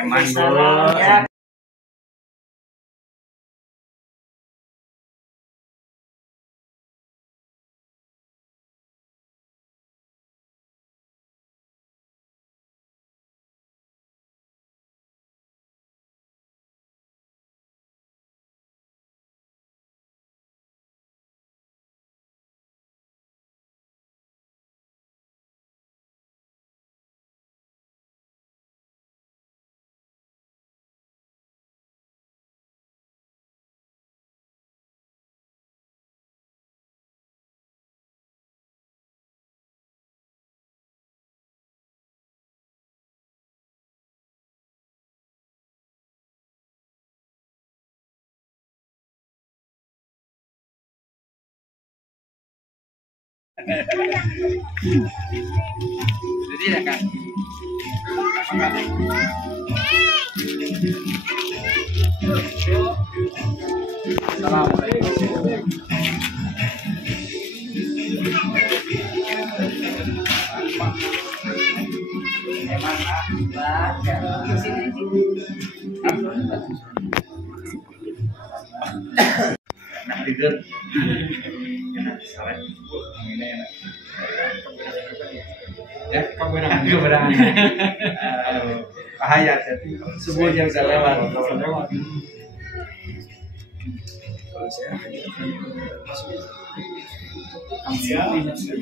Eman dulu. Jadi ya kan. Assalamualaikum. Nah, tidur. Ya, keberangan. Bahaya jadi subuh yang bisa lewat. Kalau saya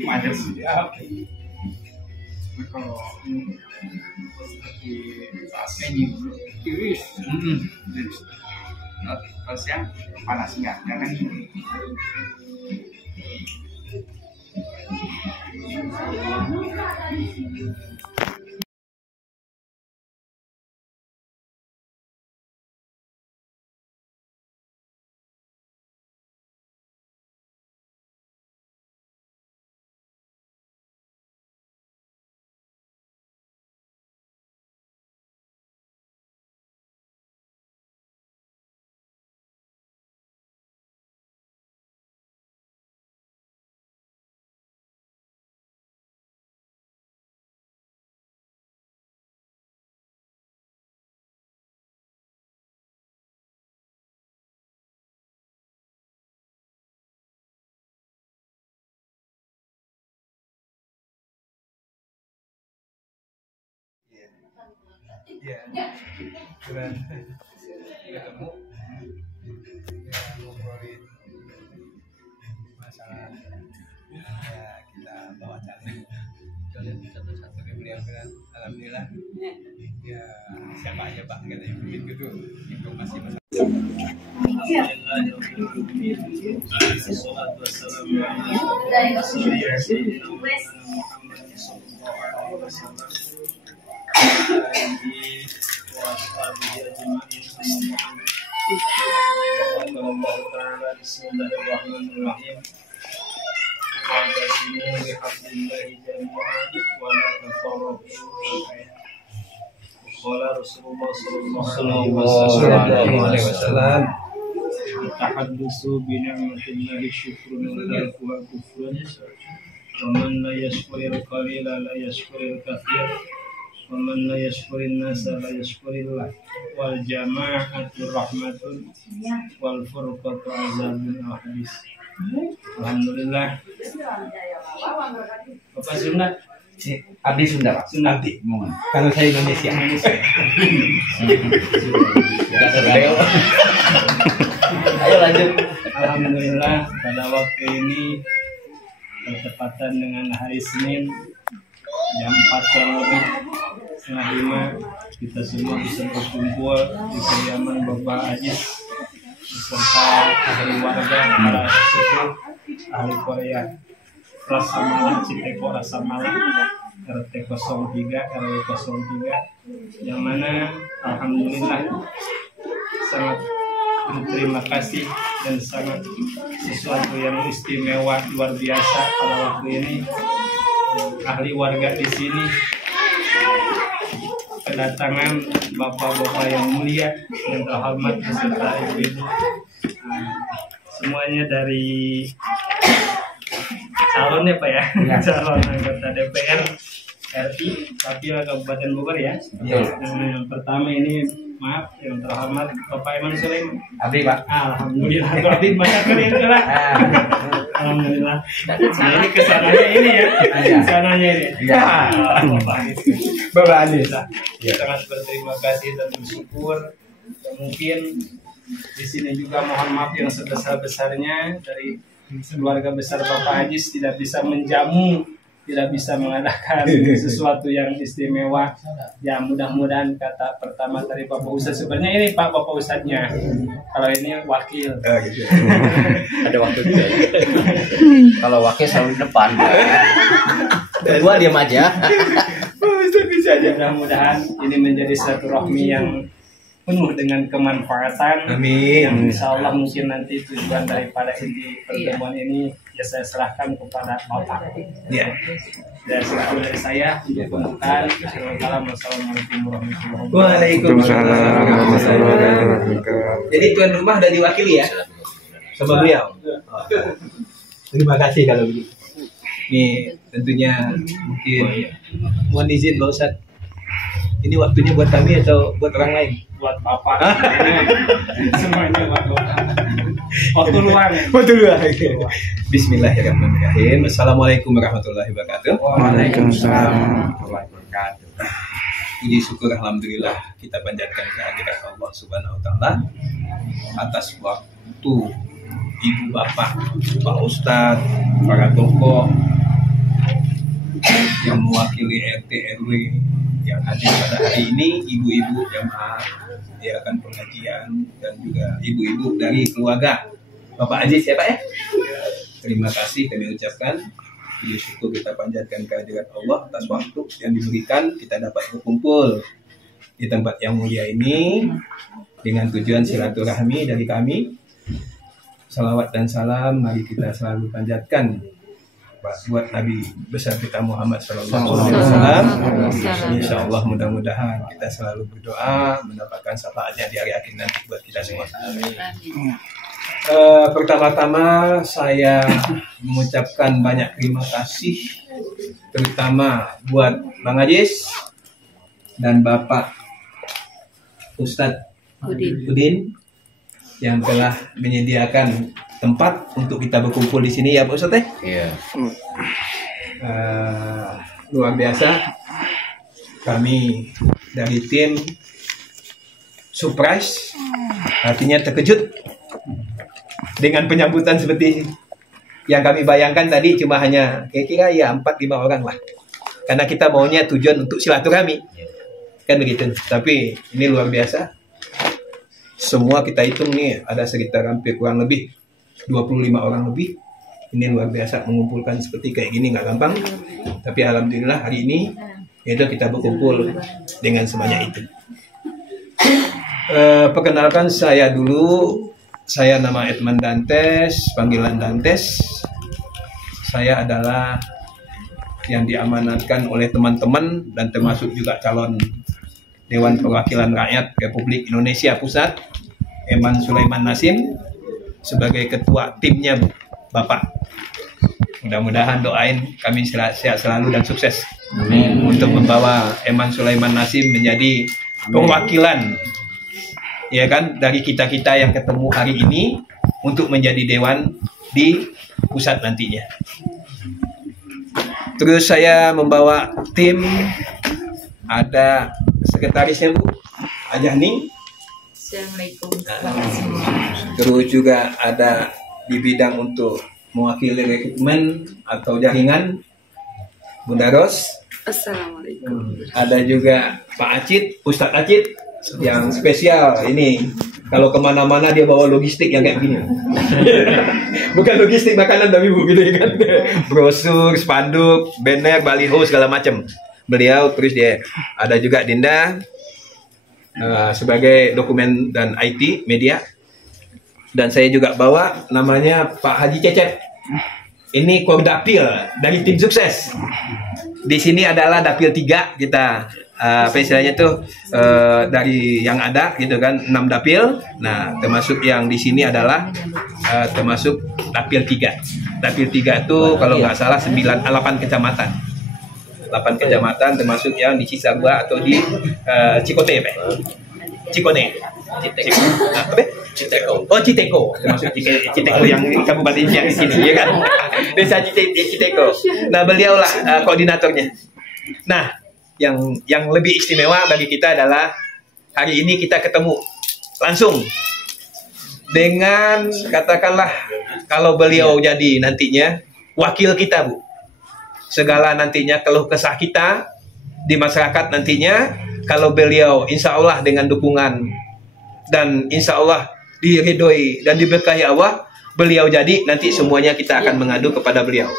macam siap. Kalau ini tiris. Kalau siang panas enggak? Jangan. Ya, keren. Ketemu, ya ngobrolin masalah. Ya kita bawa cara. Kalian satu-satu beliau bilang, alhamdulillah. Ya siapa aja pak katanya begitu informasi masalah. Bismillahirrahmanirrahim. Qala Rasulullah sallallahu alaihi wasallam tahaddusu bi ni'matillahi syukrun wa kufrun wa man la yashkuril qalila la yashkuril katsir wa man la yashkurin nasa la yashkurillah wal jama'atu rahmatun wal furqatu azabun hadis. Alhamdulillah. Bapak Sunda, Abdi Sunda Pak. Sunda Abdi, mohon. Kalau saya Indonesia. Ayo lanjut. Alhamdulillah pada waktu ini bertepatan dengan hari Senin jam 4 kurang lebih setengah 5 kita semua bisa berkumpul di kediaman Bapak Ajis beserta ahli warga para suku ahli Korea Rasa Malang Citeko Rasa Malang RT 03 RW 03 yang mana alhamdulillah sangat berterima kasih dan sangat sesuatu yang istimewa luar biasa pada waktu ini. Ahli warga di sini kedatangan bapak-bapak yang mulia yang terhormat beserta ibu-ibu, semuanya dari calon ya Pak ya, calon anggota DPR RI Kapil Kabupaten Bogor ya. Yang pertama ini maaf yang terhormat Bapak Eman Sulaiman. Abdi Pak. Alhamdulillah. Abdi banyak kali lah. Alhamdulillah. Nah, ini kesananya ini ya. Kesananya ini. Bapak Anies. Sangat berterima kasih dan bersyukur. Dan mungkin di sini juga mohon maaf yang sebesar-besarnya dari keluarga besar Bapak Ajis tidak bisa menjamu, tidak bisa mengadakan sesuatu yang istimewa. Ya mudah-mudahan kata pertama dari Bapak Ustadz, sebenarnya ini Pak Bapak Ustadznya, kalau ini wakil. Gitu. Ada wakil juga. Kalau wakil selalu di depan. Gua diam aja. Bisa aja. Mudah-mudahan ini menjadi silaturahmi yang penuh dengan kemanfaatan. Amin. Yang insya Allah mungkin nanti tujuan daripada inti pertemuan ini ya saya serahkan kepada Bapak. Ya. Dan sekarang dari saya pembukaan. Assalamualaikum warahmatullahi wabarakatuh. Waalaikumsalam. Jadi tuan rumah udah diwakili ya sama beliau. Terima kasih kalau begitu. Ini tentunya mungkin mohon izin Pak Ustadz. Ini waktunya buat kami atau buat orang lain? Buat Bapak. Semuanya buat Bapak. Waktu luang. Waktu luang. Bismillahirrahmanirrahim. Assalamualaikum warahmatullahi wabarakatuh. Waalaikumsalam warahmatullahi wabarakatuh. Puji syukur alhamdulillah kita panjatkan kehadirat Allah Subhanahu wa taala atas waktu Ibu Bapak, Pak Ustadz, para tokoh yang mewakili RT RW yang hadir pada hari ini, ibu-ibu jamaah diadakan pengajian dan juga ibu-ibu dari keluarga Bapak Aziz ya Pak ya. Terima kasih kami ucapkan. Puji syukur kita panjatkan kehadirat Allah atas waktu yang diberikan kita dapat berkumpul di tempat yang mulia ini dengan tujuan silaturahmi dari kami. Salawat dan salam mari kita selalu panjatkan buat Nabi besar kita Muhammad Sallallahu Alaihi Wasallam. Insya Allah mudah-mudahan kita selalu berdoa mendapatkan syafaatnya di hari akhir nanti buat kita semua. Pertama-tama saya mengucapkan banyak terima kasih terutama buat Bang Ajis dan Bapak Ustadz Udin yang telah menyediakan tempat untuk kita berkumpul di sini ya Pak Ustadz. Iya. Luar biasa. Kami dari tim surprise, artinya terkejut dengan penyambutan seperti yang kami bayangkan tadi cuma hanya kira-kira ya 4-5 orang lah. Karena kita maunya tujuan untuk silaturahmi. Kan begitu. Tapi ini luar biasa. Semua kita hitung nih ada sekitar hampir kurang lebih 25 orang lebih. Ini luar biasa mengumpulkan seperti kayak gini nggak gampang. Tapi alhamdulillah hari ini yaitu kita berkumpul dengan sebanyak itu. Perkenalkan saya dulu. Saya nama Edman Dantes, panggilan Dantes. Saya adalah yang diamanatkan oleh teman-teman dan termasuk juga calon Dewan Perwakilan Rakyat Republik Indonesia Pusat, Eman Sulaiman Nasim, sebagai ketua timnya Bapak. Mudah-mudahan doain kami sehat selalu dan sukses. Amin. Untuk membawa Eman Sulaiman Nasim menjadi perwakilan ya kan dari kita-kita yang ketemu hari ini untuk menjadi dewan di pusat nantinya. Terus saya membawa tim, ada sekretarisnya Bu Ajahning. Assalamualaikum. Terus juga ada di bidang untuk mewakili rekrutmen atau jaringan Bunda Ros. Assalamualaikum. Ada juga Pak Acit, Ustadz Acit yang spesial ini. Kalau kemana-mana dia bawa logistik yang kayak gini. Bukan logistik makanan tapi Bu gitu kan. Brosur, spanduk, banner, baliho segala macam. Beliau terus dia ada juga Dinda sebagai dokumen dan IT media. Dan saya juga bawa namanya Pak Haji Cecep. Ini Kordapil dari tim sukses. Di sini adalah dapil 3 kita. Apa istilahnya tuh dari yang ada gitu kan 6 dapil. Nah, termasuk yang di sini adalah termasuk dapil 3. Dapil 3 itu kalau nggak salah 8 kecamatan. 8 kecamatan termasuk yang di Cisarua atau di Cikote, Pak. Cikone. Citeko. Oh, Citeko. Termasuk Citeko yang Kabupaten Siak di sini, ya kan? Desa Citeko. Nah, beliaulah koordinatornya. Nah, yang lebih istimewa bagi kita adalah hari ini kita ketemu langsung dengan, katakanlah, kalau beliau jadi nantinya wakil kita, Bu. Segala nantinya keluh kesah kita di masyarakat nantinya, kalau beliau insya Allah dengan dukungan dan insya Allah diridhoi dan diberkahi Allah, beliau jadi nanti semuanya kita akan mengadu kepada beliau.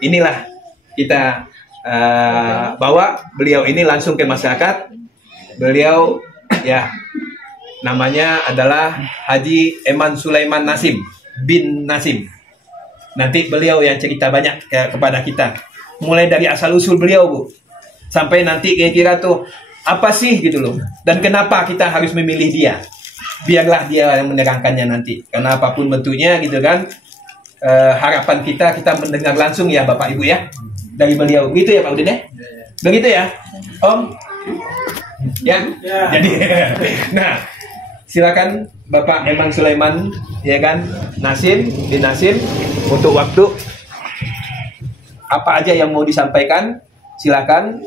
Inilah kita bawa beliau ini langsung ke masyarakat. Beliau ya namanya adalah Haji Eman Sulaiman Nasim bin Nasim. Nanti beliau yang cerita banyak kepada kita, mulai dari asal usul beliau, Bu, sampai nanti kira-kira tuh apa sih gitu loh, dan kenapa kita harus memilih dia. Biarlah dia yang menerangkannya nanti, karena apapun bentuknya gitu kan. Harapan kita mendengar langsung ya Bapak Ibu ya dari beliau, gitu ya Pak Udin ya. Begitu ya Om ya. Jadi nah, silakan Bapak Eman Sulaiman ya kan Nasim bin Nasim, untuk waktu apa aja yang mau disampaikan silakan.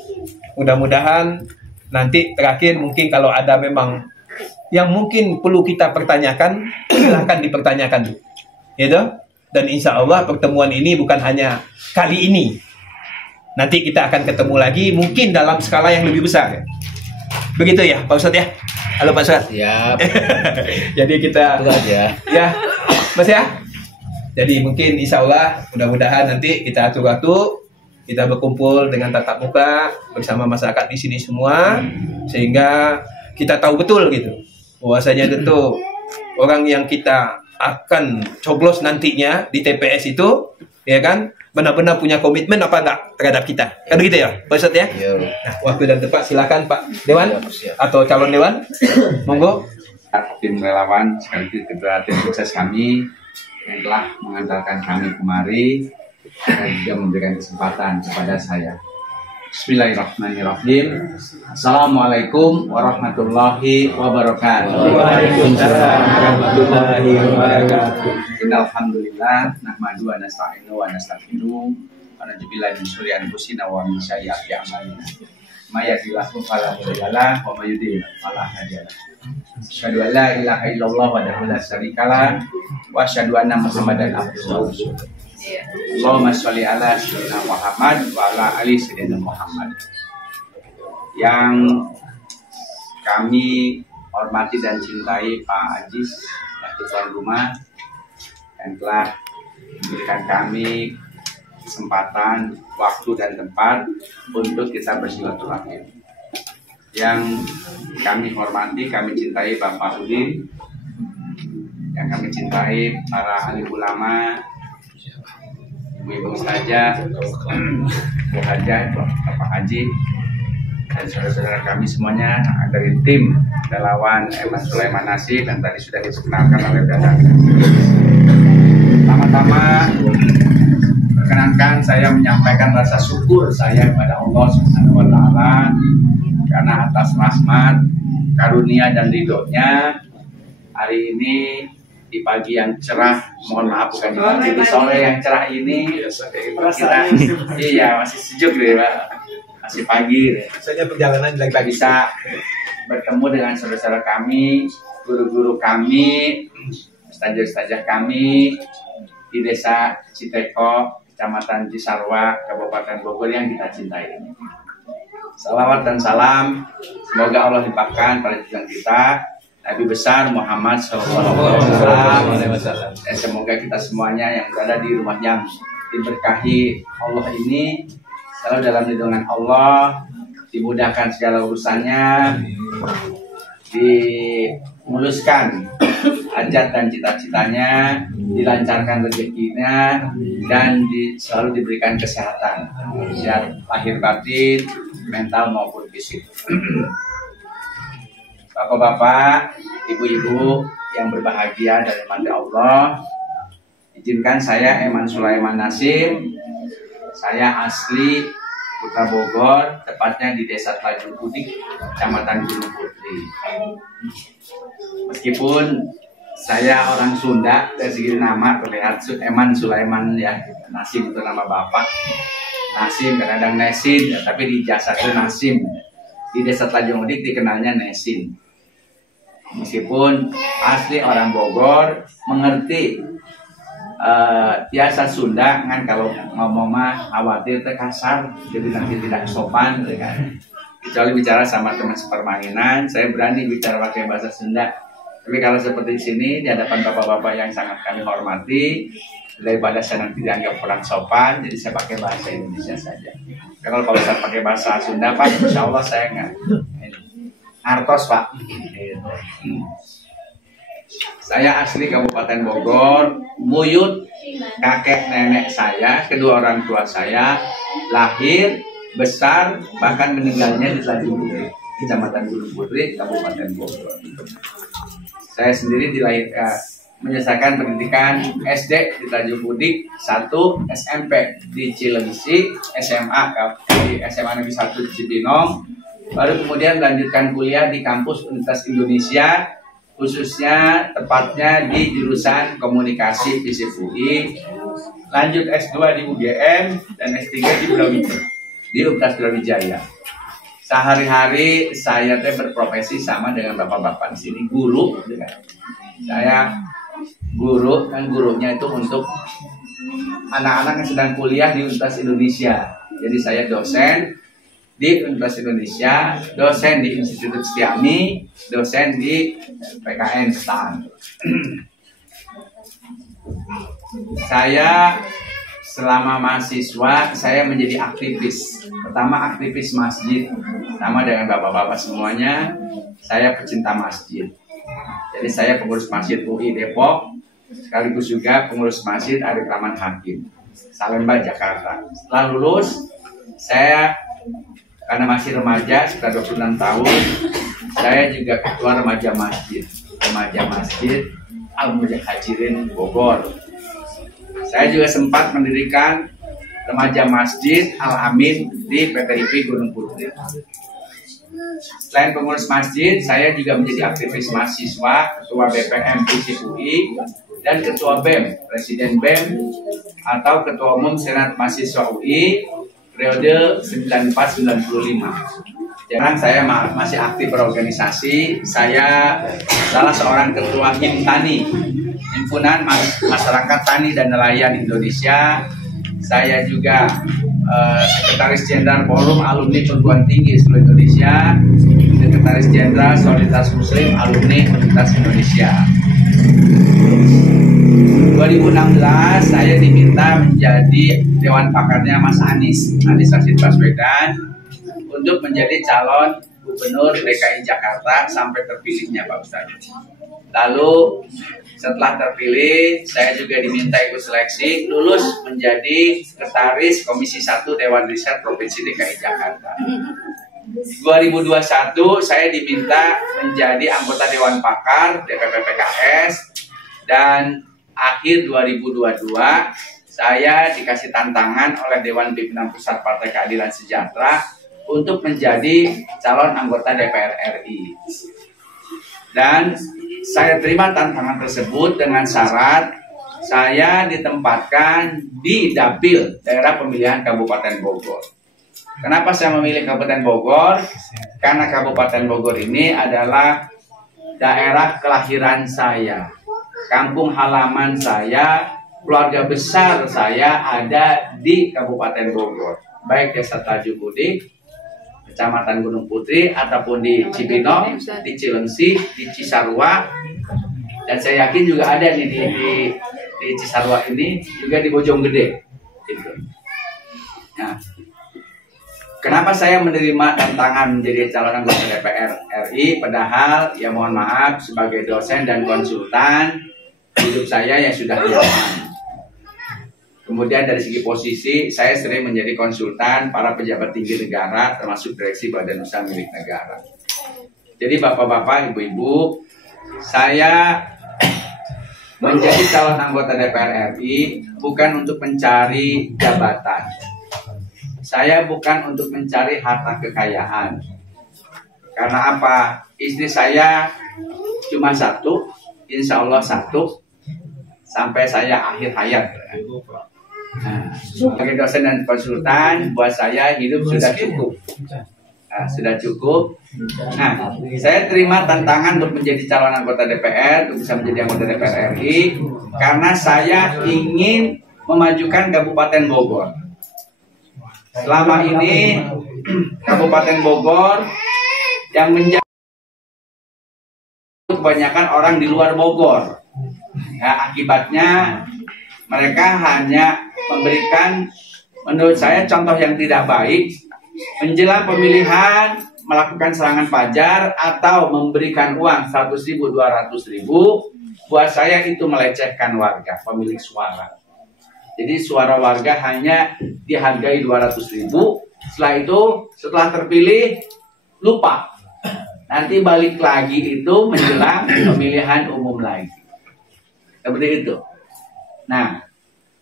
Mudah-mudahan nanti terakhir mungkin kalau ada memang yang mungkin perlu kita pertanyakan, silakan dipertanyakan, gitu. Dan insya Allah pertemuan ini bukan hanya kali ini. Nanti kita akan ketemu lagi mungkin dalam skala yang lebih besar. Begitu ya Pak Ustadz ya. Halo Pak Ustadz. Siap. Jadi kita ya Mas ya. Jadi mungkin insya Allah mudah-mudahan nanti kita atur waktu, kita berkumpul dengan tatap muka bersama masyarakat di sini semua, sehingga kita tahu betul gitu bahwasanya itu orang yang kita akan coblos nantinya di TPS itu, ya kan, benar-benar punya komitmen apa enggak terhadap kita. Kan begitu ya Pak Ustadz ya. Nah, waktu dan tempat silakan Pak Dewan atau calon Dewan. Monggo. Tim relawan sekaligus ketua tim sukses kami yang telah mengantarkan kami kemari dan juga memberikan kesempatan kepada saya. Bismillahirrahmanirrahim. Assalamualaikum warahmatullahi wabarakatuh. Waalaikumsalam warahmatullahi wabarakatuh. Innalhamdulillah nahmadu wa nasta'inu wa nastaghfiruh wa na'udzubillahi min syururi anfusina wa min sayyiati a'malina. May yahdihillahu fala mudilla lahu wa may yudlil fala hadiya lahu. Asyhadu an la ilaha illallah wahdahu la syarikalah wa asyhadu anna Muhammadan abduhu wa rasuluh. Allahumma sholli ala sayyidina Muhammad wa ala ali sayyidina Muhammad. Yang kami hormati dan cintai Pak Ajis, tuan rumah, yang telah memberikan kami kesempatan, waktu dan tempat untuk kita bersilaturahmi. Yang kami hormati, kami cintai Bapak Udin, yang kami cintai para alim ulama, Ibu Ustazah, Bu Hajah, Bapak Haji, dan saudara-saudara kami semuanya dari tim relawan Eman Sulaiman Nasim yang tadi sudah dikenalkan oleh Dada. Pertama-tama, perkenankan saya menyampaikan rasa syukur saya kepada Allah Subhanahu wa Ta'ala karena atas rahmat, karunia dan ridhonya hari ini di pagi yang cerah, mohon maaf bukan di pagi, di sore yang cerah ini kita masih sejuk deh Pak, masih pagi deh. Soalnya perjalanan Kita bisa bertemu dengan saudara-saudara kami, guru-guru kami, ustazah-ustazah kami di desa Citeko, Kecamatan Cisarua, Kabupaten Bogor yang kita cintai. Salawat dan salam semoga Allah limpahkan pada junjungan kita Nabi besar Muhammad SAW, dan semoga kita semuanya yang berada di rumah yang diberkahi Allah ini selalu dalam lindungan Allah, dimudahkan segala urusannya, dimuluskan hajat dan cita-citanya, dilancarkan rezekinya, dan selalu diberikan kesehatan, sehat lahir batin, mental maupun fisik. Bapak-bapak, ibu-ibu yang berbahagia dari mata Allah, izinkan saya Eman Sulaiman Nasim, saya asli Putra Bogor, tepatnya di Desa Tanjung Pudik, Kecamatan Gunung Putri. Meskipun saya orang Sunda, dari segi nama terlihat Eman Sulaiman ya, Nasim itu nama bapak. Nasim kadang-kadang Nesin, ya, tapi di jasa itu Nasim. Di Desa Tanjung Pudik dikenalnya Nesin. Meskipun asli orang Bogor, mengerti biasa Sunda kan, kalau ngomong mah khawatir kasar, jadi nanti tidak sopan kan. Kecuali bicara sama teman sepermainan, saya berani bicara pakai bahasa Sunda. Tapi kalau seperti di sini di hadapan bapak-bapak yang sangat kami hormati, daripada saya nanti dianggap kurang sopan, jadi saya pakai bahasa Indonesia saja. Kalau saya pakai bahasa Sunda, Pak, insya Allah saya nggak ngartos, Pak. Saya asli Kabupaten Bogor, buyut kakek nenek saya, kedua orang tua saya lahir, besar, bahkan meninggalnya di Tanjung Putri, Kecamatan Gunung Putri, Kabupaten Bogor. Saya sendiri dilahirkan, menyelesaikan pendidikan SD di Tanjung Putri 1, SMP di Cilengsi, SMA di SMA Negeri 1 di Cibinong, baru kemudian melanjutkan kuliah di kampus Universitas Indonesia, khususnya tepatnya di jurusan Komunikasi FISIP UI, lanjut S2 di UGM dan S3 di Universitas Brawijaya. Sehari-hari saya berprofesi sama dengan bapak-bapak di sini, guru. Saya guru, dan gurunya itu untuk anak-anak yang sedang kuliah di Universitas Indonesia. Jadi saya dosen di Universitas Indonesia, dosen di Institut Setiami, dosen di PKN STAN. Saya selama mahasiswa, saya menjadi aktivis. Pertama aktivis masjid, sama dengan bapak-bapak semuanya. Saya pecinta masjid. Jadi saya pengurus masjid UI Depok, sekaligus juga pengurus masjid Arif Rahman Hakim, Salemba, Jakarta. Setelah lulus, saya karena masih remaja, sekitar 26 tahun, saya juga ketua remaja masjid Al-Mujahirin Bogor. Saya juga sempat mendirikan remaja masjid Al-Amin di PTIP Gunung Putri. Selain pengurus masjid, saya juga menjadi aktivis mahasiswa, ketua BPM FISIP UI, dan ketua BEM, presiden BEM atau ketua umum Senat Mahasiswa UI periode 94-95. Jangan saya masih aktif berorganisasi. Saya salah seorang ketua HIMTANI, Himpunan Masyarakat Tani dan Nelayan Indonesia. Saya juga Sekretaris Jenderal Forum Alumni Perguruan Tinggi seluruh Indonesia, Sekretaris Jenderal Solidaritas Muslim Alumni Universitas Indonesia. 2016 saya diminta menjadi Dewan Pakarnya Mas Anies Rashid Baswedan untuk menjadi calon Gubernur DKI Jakarta sampai terpilihnya Pak Ustadz. Lalu setelah terpilih, saya juga diminta ikut seleksi, lulus menjadi Sekretaris Komisi 1 Dewan Riset Provinsi DKI Jakarta. 2021 saya diminta menjadi anggota Dewan Pakar DPP PKS, dan akhir 2022 saya dikasih tantangan oleh Dewan Pimpinan Pusat Partai Keadilan Sejahtera untuk menjadi calon anggota DPR RI. Dan saya terima tantangan tersebut dengan syarat saya ditempatkan di Dapil Daerah Pemilihan Kabupaten Bogor. Kenapa saya memilih Kabupaten Bogor? Karena Kabupaten Bogor ini adalah daerah kelahiran saya, kampung halaman saya, keluarga besar saya ada di Kabupaten Bogor, baik Desa Tanjung Pudik, Kecamatan Gunung Putri, ataupun di Cibinong, di Cilengsi, di Cisarua, dan saya yakin juga ada nih di Cisarua ini, juga di Bojonggede. Gitu. Nah, Kenapa saya menerima tantangan menjadi calon anggota DPR RI? Padahal ya mohon maaf sebagai dosen dan konsultan hidup saya ya sudah nyaman. Kemudian dari segi posisi saya sering menjadi konsultan para pejabat tinggi negara termasuk direksi badan usaha milik negara. Jadi bapak-bapak, ibu-ibu, saya menjadi calon anggota DPR RI bukan untuk mencari jabatan. Saya bukan untuk mencari harta kekayaan. Karena apa? Istri saya cuma satu, insya Allah satu, sampai saya akhir hayat. Nah, sebagai dosen dan konsultan, buat saya hidup sudah cukup. Sudah cukup. Nah, saya terima tantangan untuk menjadi calon anggota DPR, untuk bisa menjadi anggota DPR RI, karena saya ingin memajukan Kabupaten Bogor. Selama ini Kabupaten Bogor yang menjadi kebanyakan orang di luar Bogor. Ya, akibatnya mereka hanya memberikan, menurut saya, contoh yang tidak baik menjelang pemilihan, melakukan serangan fajar atau memberikan uang 100.000, 200.000. Buat saya itu melecehkan warga pemilik suara. Jadi suara warga hanya dihargai 200.000. Setelah itu, setelah terpilih, lupa. Nanti balik lagi itu menjelang pemilihan umum lagi. Seperti itu. Nah,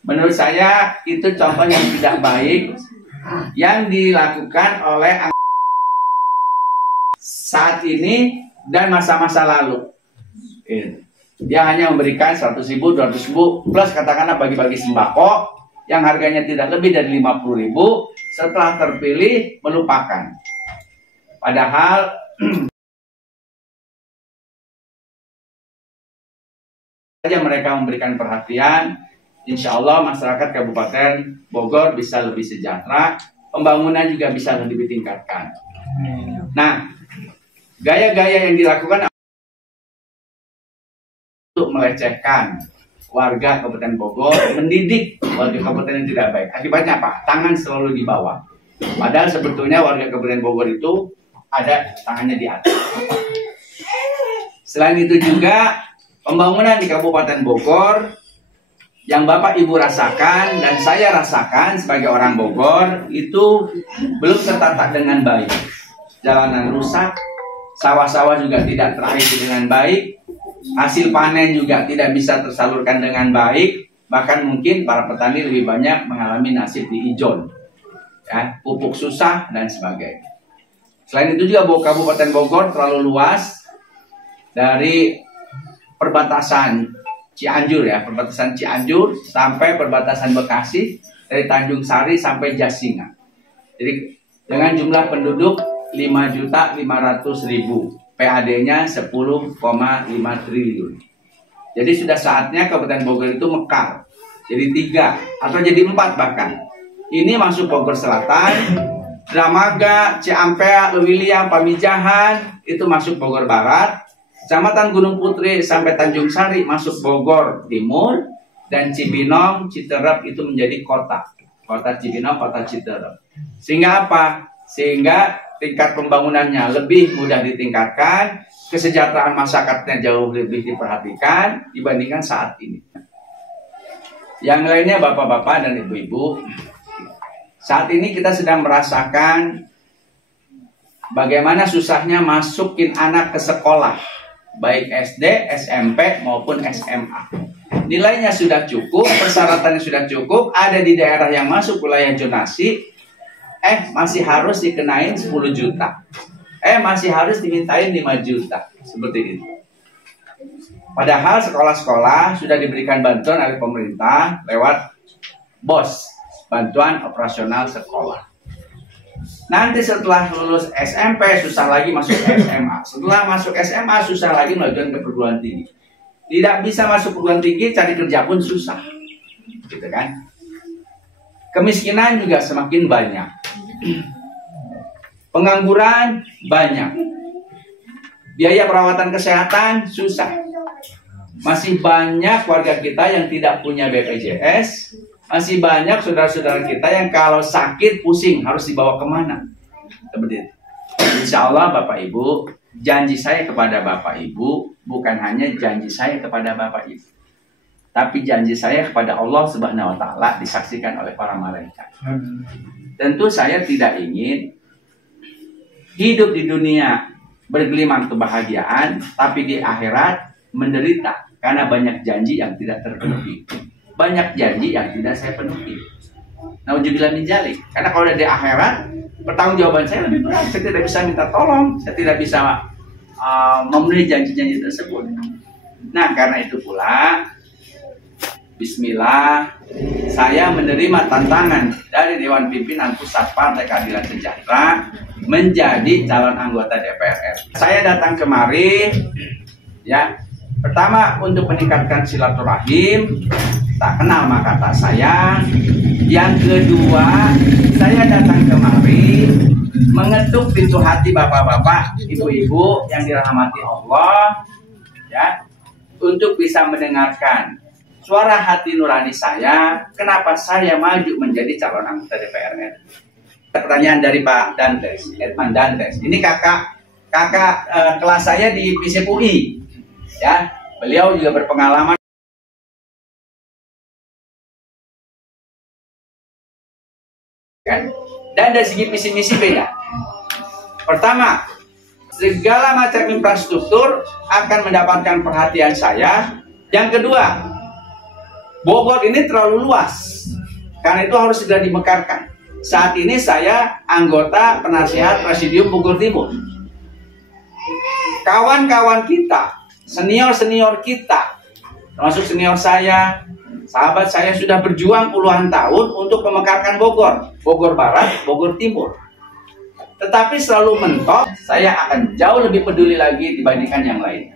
menurut saya itu contoh yang tidak baik yang dilakukan oleh saat ini dan masa-masa lalu. Dia hanya memberikan 100.000, 200.000 plus katakanlah bagi-bagi sembako yang harganya tidak lebih dari 50.000. Setelah terpilih melupakan. Padahal saja mereka memberikan perhatian, insya Allah masyarakat Kabupaten Bogor bisa lebih sejahtera, pembangunan juga bisa lebih ditingkatkan. Nah, gaya-gaya yang dilakukan untuk melecehkan warga Kabupaten Bogor, mendidik warga Kabupaten yang tidak baik. Akibatnya apa? Tangan selalu di bawah. Padahal sebetulnya warga Kabupaten Bogor itu ada tangannya di atas. Selain itu juga pembangunan di Kabupaten Bogor yang Bapak Ibu rasakan dan saya rasakan sebagai orang Bogor itu belum tertata dengan baik. Jalanan rusak, sawah-sawah juga tidak terairi dengan baik, hasil panen juga tidak bisa tersalurkan dengan baik, bahkan mungkin para petani lebih banyak mengalami nasib di ijon, ya, pupuk susah dan sebagainya. Selain itu juga Kabupaten Bogor terlalu luas dari perbatasan Cianjur ya, perbatasan Cianjur sampai perbatasan Bekasi, dari Tanjung Sari sampai Jasinga. Jadi dengan jumlah penduduk 5.500.000, PAD-nya 10,5 triliun. Jadi sudah saatnya Kabupaten Bogor itu mekar, jadi 3 atau jadi 4 bahkan. Ini masuk Bogor Selatan, Dramaga, Ciampea, Lewiliang, Pamijahan itu masuk Bogor Barat. Kecamatan Gunung Putri sampai Tanjung Sari masuk Bogor Timur, dan Cibinong, Citerep itu menjadi kota. Kota Cibinong, kota Citerep. Sehingga apa? Sehingga tingkat pembangunannya lebih mudah ditingkatkan, kesejahteraan masyarakatnya jauh lebih diperhatikan dibandingkan saat ini. Yang lainnya bapak-bapak dan ibu-ibu, saat ini kita sedang merasakan bagaimana susahnya masukin anak ke sekolah, baik SD, SMP maupun SMA. Nilainya sudah cukup, persyaratannya sudah cukup, ada di daerah yang masuk wilayah zonasi, masih harus dikenain 10 juta. Masih harus dimintain 5 juta. Seperti itu. Padahal sekolah-sekolah sudah diberikan bantuan oleh pemerintah lewat BOS, bantuan operasional sekolah. Nanti setelah lulus SMP susah lagi masuk SMA. Setelah masuk SMA susah lagi melanjutkan ke perguruan tinggi. Tidak bisa masuk perguruan tinggi, cari kerja pun susah. Gitu kan? Kemiskinan juga semakin banyak. Pengangguran banyak. Biaya perawatan kesehatan susah. Masih banyak warga kita yang tidak punya BPJS Masih banyak saudara-saudara kita yang kalau sakit pusing harus dibawa kemana? Seperti itu. Insya Allah Bapak Ibu, janji saya kepada Bapak Ibu bukan hanya janji saya kepada Bapak Ibu, tapi janji saya kepada Allah Subhanahu Wa Taala disaksikan oleh para malaikat. Tentu saya tidak ingin hidup di dunia bergelimang kebahagiaan, tapi di akhirat menderita karena banyak janji yang tidak terpenuhi, banyak janji yang tidak saya penuhi. Nauzubillah min dzalik. Karena kalau di akhirat pertanggungjawaban saya lebih berat. Saya tidak bisa minta tolong, saya tidak bisa memenuhi janji-janji tersebut. Nah, karena itu pula bismillah, saya menerima tantangan dari Dewan Pimpinan Pusat Partai Keadilan Sejahtera menjadi calon anggota DPR RI. Saya datang kemari ya, pertama untuk meningkatkan silaturahim, tak kenal maka tak sayang. Yang kedua, saya datang kemari mengetuk pintu hati bapak-bapak, ibu-ibu yang dirahmati Allah ya, untuk bisa mendengarkan suara hati nurani saya, kenapa saya maju menjadi calon anggota DPR RI. Pertanyaan dari Pak Dantes, Edman Dantes. Ini kakak kelas saya di FISIP UI ya. Beliau juga berpengalaman kan? Dan dari segi visi misi beda. Pertama, segala macam infrastruktur akan mendapatkan perhatian saya. Yang kedua, Bogor ini terlalu luas, karena itu harus segera dimekarkan. Saat ini saya anggota penasihat Presidium Bogor Timur. Kawan-kawan kita, senior-senior kita, termasuk senior saya, sahabat saya sudah berjuang puluhan tahun untuk memekarkan Bogor, Bogor Barat, Bogor Timur. Tetapi selalu mentok, saya akan jauh lebih peduli lagi dibandingkan yang lainnya.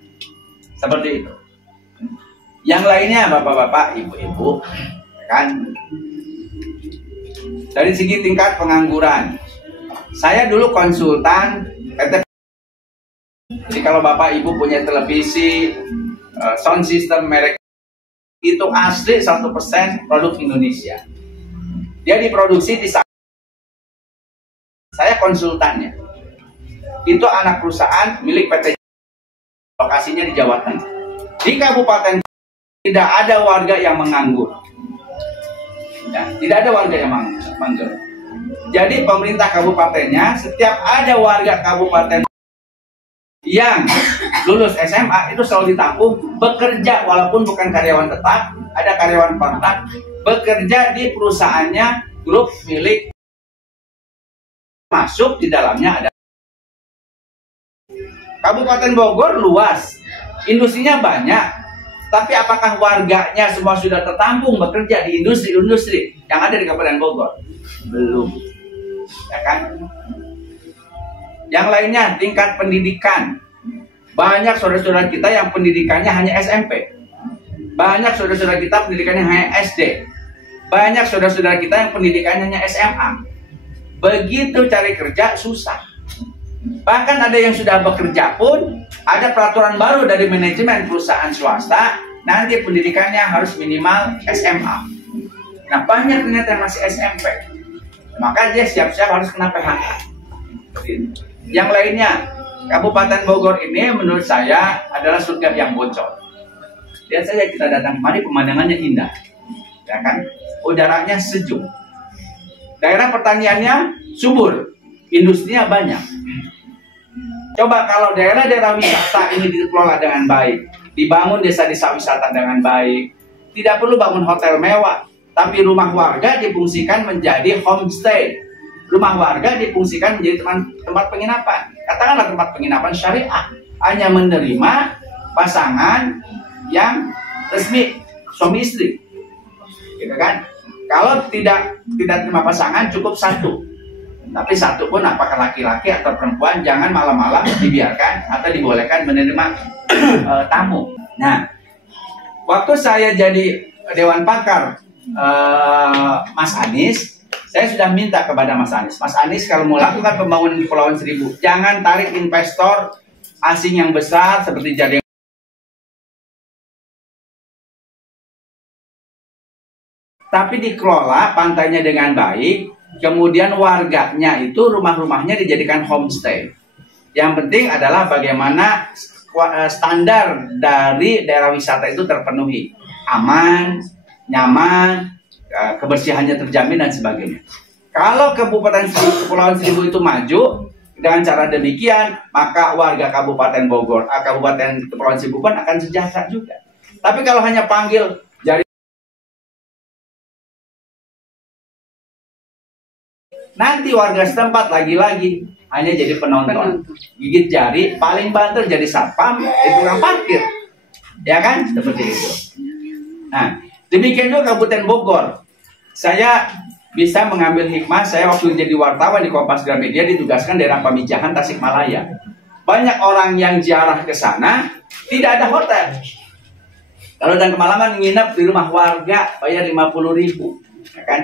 Seperti itu. Yang lainnya, bapak-bapak, ibu-ibu, kan, dari segi tingkat pengangguran, saya dulu konsultan PT. Jadi kalau bapak ibu punya televisi, sound system merek itu asli 100% produk Indonesia. Dia diproduksi di saya konsultannya. Itu anak perusahaan milik PT, lokasinya di Jawa Tengah. Di Kabupaten tidak ada warga yang menganggur. Ya, tidak ada warga yang menganggur. Jadi pemerintah kabupatennya, setiap ada warga kabupaten yang lulus SMA itu selalu ditampung bekerja, walaupun bukan karyawan tetap, ada karyawan kontrak, bekerja di perusahaannya, grup milik, masuk di dalamnya ada. Kabupaten Bogor luas, industrinya banyak, tapi apakah warganya semua sudah tertampung bekerja di industri-industri yang ada di Kabupaten Bogor? Belum, ya kan? Yang lainnya tingkat pendidikan. Banyak saudara-saudara kita yang pendidikannya hanya SMP. Banyak saudara-saudara kita pendidikannya hanya SD. Banyak saudara-saudara kita yang pendidikannya hanya SMA. Begitu cari kerja susah. Bahkan ada yang sudah bekerja pun ada peraturan baru dari manajemen perusahaan swasta, nanti pendidikannya harus minimal SMA. Nah, banyak ternyata yang masih SMP. Maka dia siap-siap harus kena PHK. Yang lainnya, Kabupaten Bogor ini menurut saya adalah surga yang bocor. Lihat saja kita datang kemari, pemandangannya indah, ya kan? Udaranya sejuk. Daerah pertaniannya subur, industrinya banyak. Coba kalau daerah-daerah wisata ini dikelola dengan baik, dibangun desa-desa wisata dengan baik, tidak perlu bangun hotel mewah, tapi rumah warga difungsikan menjadi homestay. Rumah warga difungsikan menjadi tempat penginapan. Katakanlah tempat penginapan syariah, hanya menerima pasangan yang resmi, suami istri, gitu kan? Kalau tidak terima pasangan, cukup satu. Tapi satu pun apakah laki-laki atau perempuan, jangan malam-malam dibiarkan atau dibolehkan menerima tamu. Nah, waktu saya jadi Dewan Pakar Mas Anies, saya sudah minta kepada Mas Anies kalau mau lakukan pembangunan di Kepulauan Seribu, jangan tarik investor asing yang besar seperti jadi. tapi dikelola pantainya dengan baik, kemudian warganya itu rumah-rumahnya dijadikan homestay. Yang penting adalah bagaimana standar dari daerah wisata itu terpenuhi, aman, nyaman, kebersihannya terjamin dan sebagainya. Kalau Kepulauan Seribu itu maju dengan cara demikian, maka warga Kabupaten Bogor, Kabupaten Kepulauan Seribu pun akan sejahtera juga. Tapi kalau hanya panggil jari, nanti warga setempat lagi-lagi hanya jadi penonton, gigit jari, paling banter jadi satpam, tukang parkir, ya kan? Seperti itu. Nah, demikian juga Kabupaten Bogor. Saya bisa mengambil hikmah. Saya waktu jadi wartawan di Kompas Gramedia ditugaskan daerah Pamijahan, Tasikmalaya. Banyak orang yang ziarah ke sana, tidak ada hotel. Kalau dan kemalaman nginep di rumah warga, bayar 50.000, ya kan?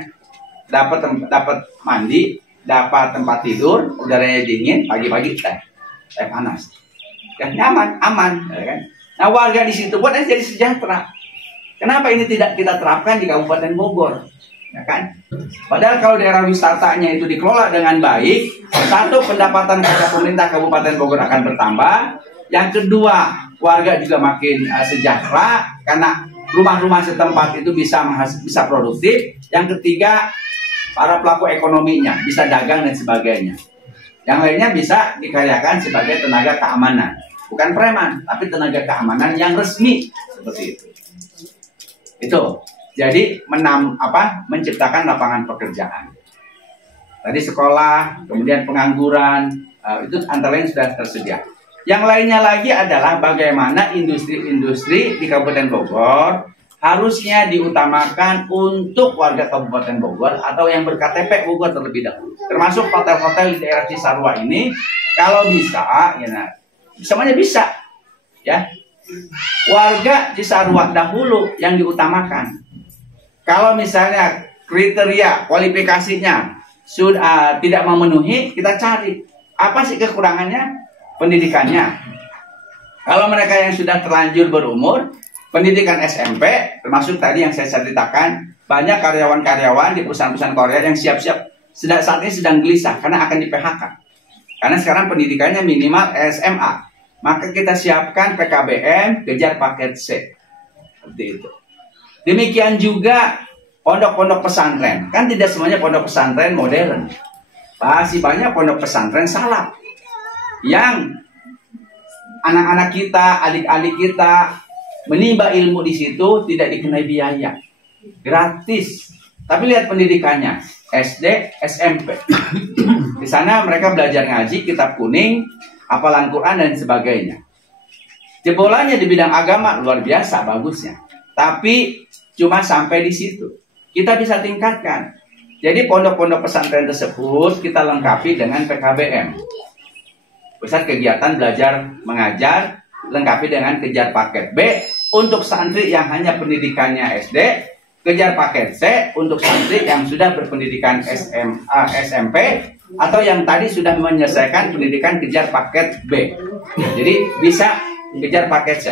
Dapat mandi, dapat tempat tidur, udaranya dingin, pagi-pagi teh panas, ya, nyaman, aman, ya kan? Nah, warga di situ pun jadi sejahtera. Kenapa ini tidak kita terapkan di Kabupaten Bogor, ya kan? Padahal kalau daerah wisatanya itu dikelola dengan baik, satu, pendapatan kepada pemerintah Kabupaten Bogor akan bertambah. Yang kedua, warga juga makin sejahtera karena rumah-rumah setempat itu bisa produktif. Yang ketiga, para pelaku ekonominya bisa dagang dan sebagainya. Yang lainnya bisa dikaryakan sebagai tenaga keamanan, bukan preman, tapi tenaga keamanan yang resmi, seperti itu. Itu jadi menciptakan lapangan pekerjaan. Tadi sekolah, kemudian pengangguran, itu antara lain sudah tersedia. Yang lainnya lagi adalah bagaimana industri-industri di Kabupaten Bogor harusnya diutamakan untuk warga Kabupaten Bogor atau yang berKTP Bogor terlebih dahulu. Termasuk hotel-hotel di daerah Cisarua ini, kalau bisa, ya, semuanya bisa, ya. Warga Cisarua dahulu yang diutamakan. Kalau misalnya kriteria kualifikasinya sudah tidak memenuhi, kita cari apa sih kekurangannya, pendidikannya. Kalau mereka yang sudah terlanjur berumur, pendidikan SMP, termasuk tadi yang saya ceritakan, banyak karyawan-karyawan di perusahaan-perusahaan Korea yang siap-siap saat ini sedang gelisah karena akan di PHK. Karena sekarang pendidikannya minimal SMA. Maka kita siapkan PKBM, kejar paket C. Seperti itu. Demikian juga pondok-pondok pesantren. Kan tidak semuanya pondok pesantren modern. Masih banyak pondok pesantren salaf. Yang anak-anak kita, adik-adik kita menimba ilmu di situ tidak dikenai biaya, gratis. Tapi lihat pendidikannya, SD, SMP. Di sana mereka belajar ngaji, kitab kuning, hafalan Quran dan sebagainya. Jebolannya di bidang agama luar biasa bagusnya. Tapi cuma sampai di situ. Kita bisa tingkatkan. Jadi pondok-pondok pesantren tersebut kita lengkapi dengan PKBM. Pusat kegiatan belajar mengajar, lengkapi dengan kejar paket B untuk santri yang hanya pendidikannya SD, kejar paket C untuk santri yang sudah berpendidikan SMA, SMP, atau yang tadi sudah menyelesaikan pendidikan kejar paket B. Jadi bisa kejar paket C.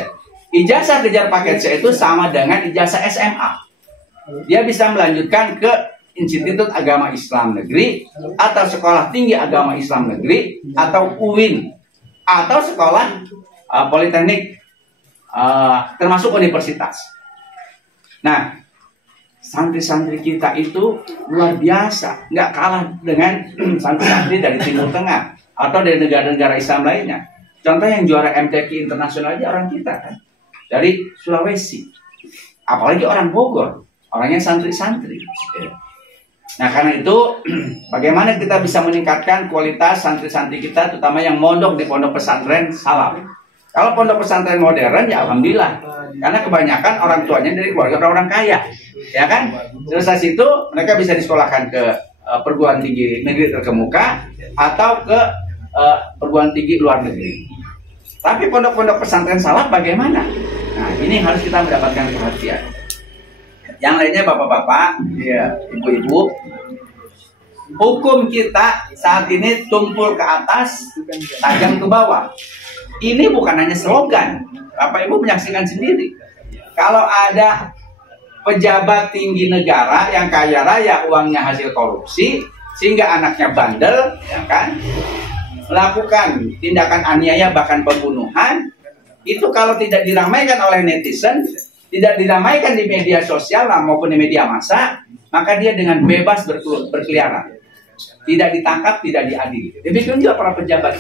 Ijazah kejar paket C itu sama dengan ijazah SMA. Dia bisa melanjutkan ke Institut Agama Islam Negeri atau Sekolah Tinggi Agama Islam Negeri atau UIN atau sekolah politeknik termasuk universitas. Nah, santri-santri kita itu luar biasa, nggak kalah dengan santri-santri dari Timur Tengah atau dari negara-negara Islam lainnya. Contoh yang juara MTQ internasional aja orang kita kan, dari Sulawesi, apalagi orang Bogor, orangnya santri-santri. Nah, karena itu bagaimana kita bisa meningkatkan kualitas santri-santri kita, terutama yang mondok di pondok pesantren salaf. Kalau pondok pesantren modern ya alhamdulillah, karena kebanyakan orang tuanya dari keluarga orang kaya, ya kan? Selesai situ mereka bisa disekolahkan ke perguruan tinggi negeri terkemuka atau ke perguruan tinggi luar negeri. Tapi pondok-pondok pesantren salaf bagaimana? Nah, ini harus kita mendapatkan perhatian. Yang lainnya bapak-bapak, ya, ibu-ibu, hukum kita saat ini tumpul ke atas, tajam ke bawah. Ini bukan hanya slogan, Bapak Ibu menyaksikan sendiri. Kalau ada pejabat tinggi negara yang kaya raya uangnya hasil korupsi sehingga anaknya bandel, ya kan, melakukan tindakan aniaya bahkan pembunuhan, itu kalau tidak diramaikan oleh netizen, tidak diramaikan di media sosial maupun di media massa, maka dia dengan bebas berkeliaran, tidak ditangkap, tidak diadili. Demikian juga para pejabat.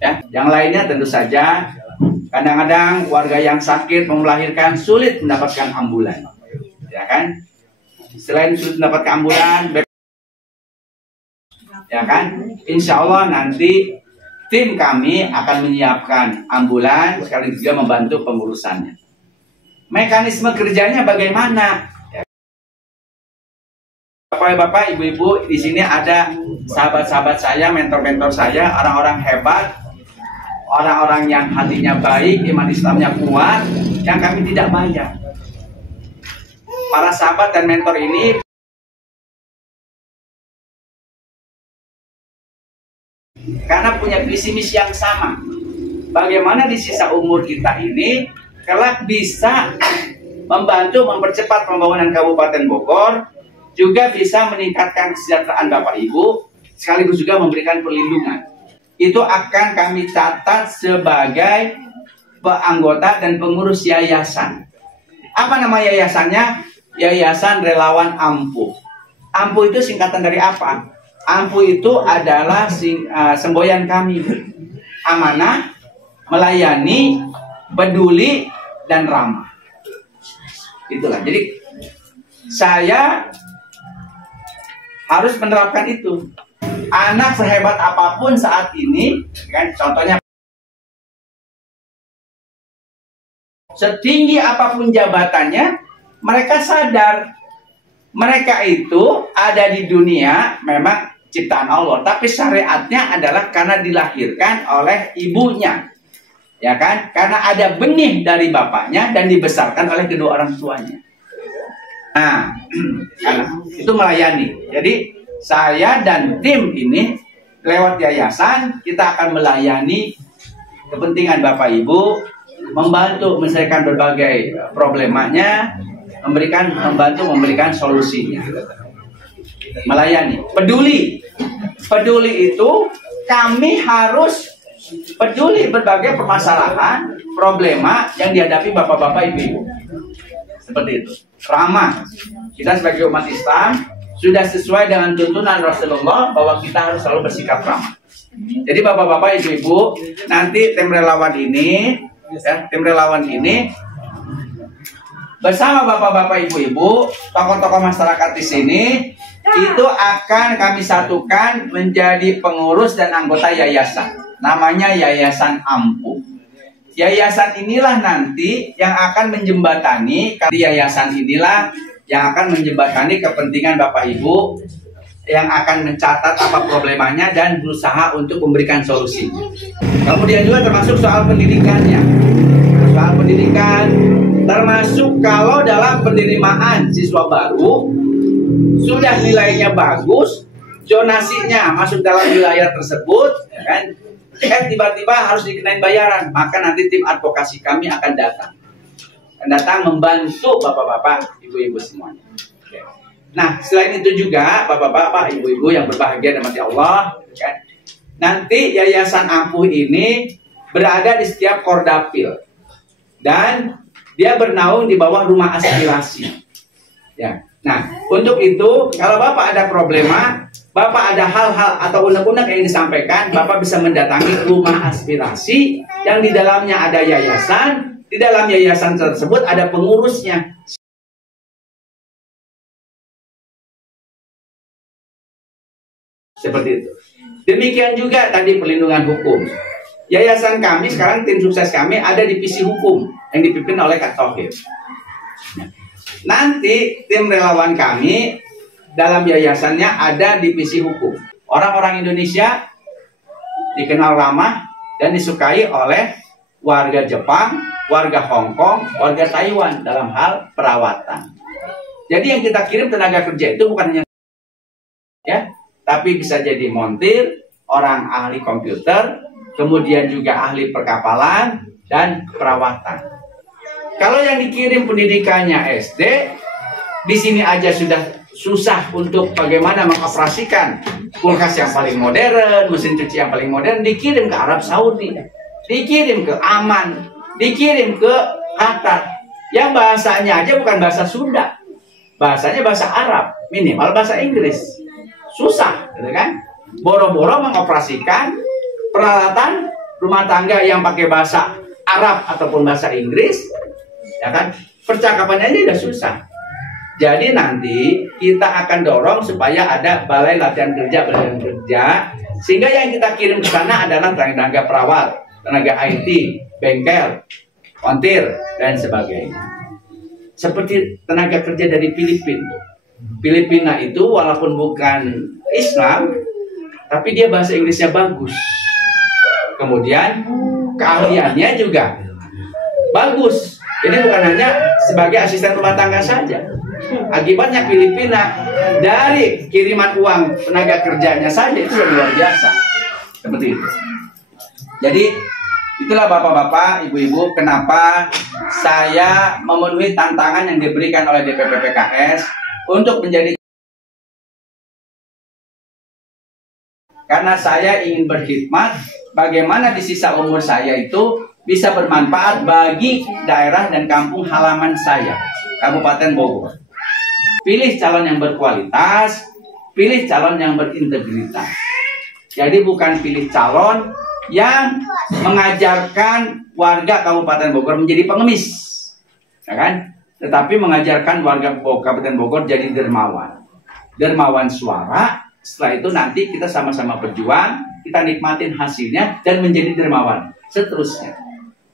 Ya, yang lainnya tentu saja kadang-kadang warga yang sakit mau melahirkan sulit mendapatkan ambulan, ya kan? Selain sulit mendapatkan ambulan, ya kan? Insya Allah nanti tim kami akan menyiapkan ambulan sekaligus juga membantu pengurusannya. Mekanisme kerjanya bagaimana? Bapak-bapak, ibu-ibu, di sini ada sahabat-sahabat saya, mentor-mentor saya, orang-orang hebat, orang-orang yang hatinya baik, iman Islamnya kuat, yang kami tidak bayar. Para sahabat dan mentor ini karena punya visi misi yang sama. Bagaimana di sisa umur kita ini kelak bisa membantu mempercepat pembangunan Kabupaten Bogor, juga bisa meningkatkan kesejahteraan Bapak Ibu, sekaligus juga memberikan perlindungan. Itu akan kami catat sebagai anggota dan pengurus yayasan. Apa nama yayasannya? Yayasan Relawan Ampuh. Ampuh itu singkatan dari apa? Ampuh itu adalah semboyan kami. Amanah, melayani, peduli, dan ramah. Itulah. Jadi saya harus menerapkan itu. Anak sehebat apapun saat ini, kan, contohnya setinggi apapun jabatannya, mereka sadar mereka itu ada di dunia memang ciptaan Allah, tapi syariatnya adalah karena dilahirkan oleh ibunya, ya kan? Karena ada benih dari bapaknya dan dibesarkan oleh kedua orang tuanya. Nah, itu melayani. Jadi saya dan tim ini lewat yayasan kita akan melayani kepentingan Bapak Ibu, membantu menyelesaikan berbagai problemanya, membantu memberikan solusinya. Melayani, peduli itu kami harus peduli berbagai permasalahan, problema yang dihadapi bapak-bapak, ibu-ibu. Seperti itu. Ramah. Kita sebagai umat Islam sudah sesuai dengan tuntunan Rasulullah bahwa kita harus selalu bersikap ramah. Jadi bapak-bapak, ibu-ibu, nanti tim relawan ini, ya, tim relawan ini bersama bapak-bapak, ibu-ibu, tokoh-tokoh masyarakat di sini itu akan kami satukan menjadi pengurus dan anggota yayasan. Namanya Yayasan Ampuh. Yayasan inilah nanti yang akan menjembatani, yayasan inilah yang akan menjembatani kepentingan Bapak Ibu, yang akan mencatat apa problemanya dan berusaha untuk memberikan solusinya. Kemudian juga termasuk soal pendidikannya. Soal pendidikan termasuk kalau dalam penerimaan siswa baru sudah nilainya bagus, zonasinya masuk dalam wilayah tersebut, ya kan? Tiba-tiba harus dikenain bayaran, maka nanti tim advokasi kami akan datang membantu bapak-bapak, ibu-ibu semuanya. Nah, selain itu juga bapak-bapak, ibu-ibu yang berbahagia dan mati Allah, kan? Nanti Yayasan Ampuh ini berada di setiap Kordapil dan dia bernaung di bawah rumah aspirasi. Ya. Nah, untuk itu kalau bapak ada problema, bapak ada hal-hal atau unek-unek yang disampaikan, bapak bisa mendatangi rumah aspirasi yang di dalamnya ada yayasan, di dalam yayasan tersebut ada pengurusnya. Seperti itu. Demikian juga tadi perlindungan hukum. Yayasan kami sekarang, tim sukses kami ada divisi hukum yang dipimpin oleh Kak Tauhid. Nanti tim relawan kami dalam yayasannya ada divisi hukum. Orang-orang Indonesia dikenal ramah dan disukai oleh warga Jepang, warga Hong Kong, warga Taiwan dalam hal perawatan. Jadi yang kita kirim tenaga kerja itu bukan hanya ya, tapi bisa jadi montir, orang ahli komputer, kemudian juga ahli perkapalan dan perawatan. Kalau yang dikirim pendidikannya SD, di sini aja sudah susah untuk bagaimana mengoperasikan kulkas yang paling modern, mesin cuci yang paling modern, dikirim ke Arab Saudi, dikirim ke Aman, dikirim ke Qatar, yang bahasanya aja bukan bahasa Sunda, bahasanya bahasa Arab, minimal bahasa Inggris. Susah, gitu kan? Boro-boro mengoperasikan peralatan rumah tangga yang pakai bahasa Arab ataupun bahasa Inggris, ya kan? Percakapannya aja udah susah. Jadi nanti kita akan dorong supaya ada balai latihan kerja, sehingga yang kita kirim ke sana adalah tenaga perawat, tenaga IT, bengkel, montir, dan sebagainya. Seperti tenaga kerja dari Filipina. Filipina itu walaupun bukan Islam, tapi dia bahasa Inggrisnya bagus. Kemudian keahliannya juga bagus. Jadi bukan hanya sebagai asisten rumah tangga saja. Akibatnya Filipina dari kiriman uang tenaga kerjanya saja itu sudah luar biasa. Seperti itu. Jadi itulah bapak-bapak, ibu-ibu, kenapa saya memenuhi tantangan yang diberikan oleh DPP PKS untuk menjadi, karena saya ingin berkhidmat bagaimana di sisa umur saya itu bisa bermanfaat bagi daerah dan kampung halaman saya, Kabupaten Bogor. Pilih calon yang berkualitas, pilih calon yang berintegritas. Jadi bukan pilih calon yang mengajarkan warga Kabupaten Bogor menjadi pengemis, ya kan? Tetapi mengajarkan warga Kabupaten Bogor jadi dermawan. Dermawan suara, setelah itu nanti kita sama-sama berjuang, kita nikmatin hasilnya dan menjadi dermawan seterusnya.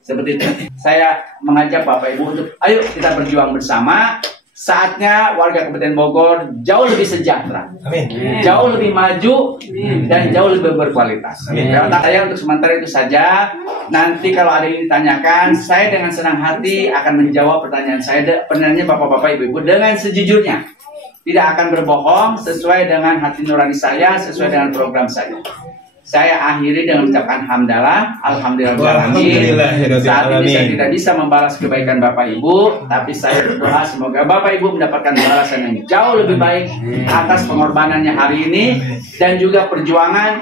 Seperti itu. Saya mengajak Bapak Ibu untuk ayo kita berjuang bersama. Saatnya warga Kabupaten Bogor jauh lebih sejahtera, amin, jauh lebih maju, dan jauh lebih berkualitas. Saya untuk sementara itu saja. Nanti kalau ada yang ditanyakan, saya dengan senang hati akan menjawab pertanyaan saya. Pertanyaannya bapak-bapak, ibu-ibu dengan sejujurnya, tidak akan berbohong, sesuai dengan hati nurani saya, sesuai dengan program saya. Saya akhiri dengan mengucapkan hamdalah, alhamdulillah. Saat ini saya tidak bisa membalas kebaikan Bapak Ibu, tapi saya berdoa semoga Bapak Ibu mendapatkan balasan yang jauh lebih baik atas pengorbanannya hari ini dan juga perjuangan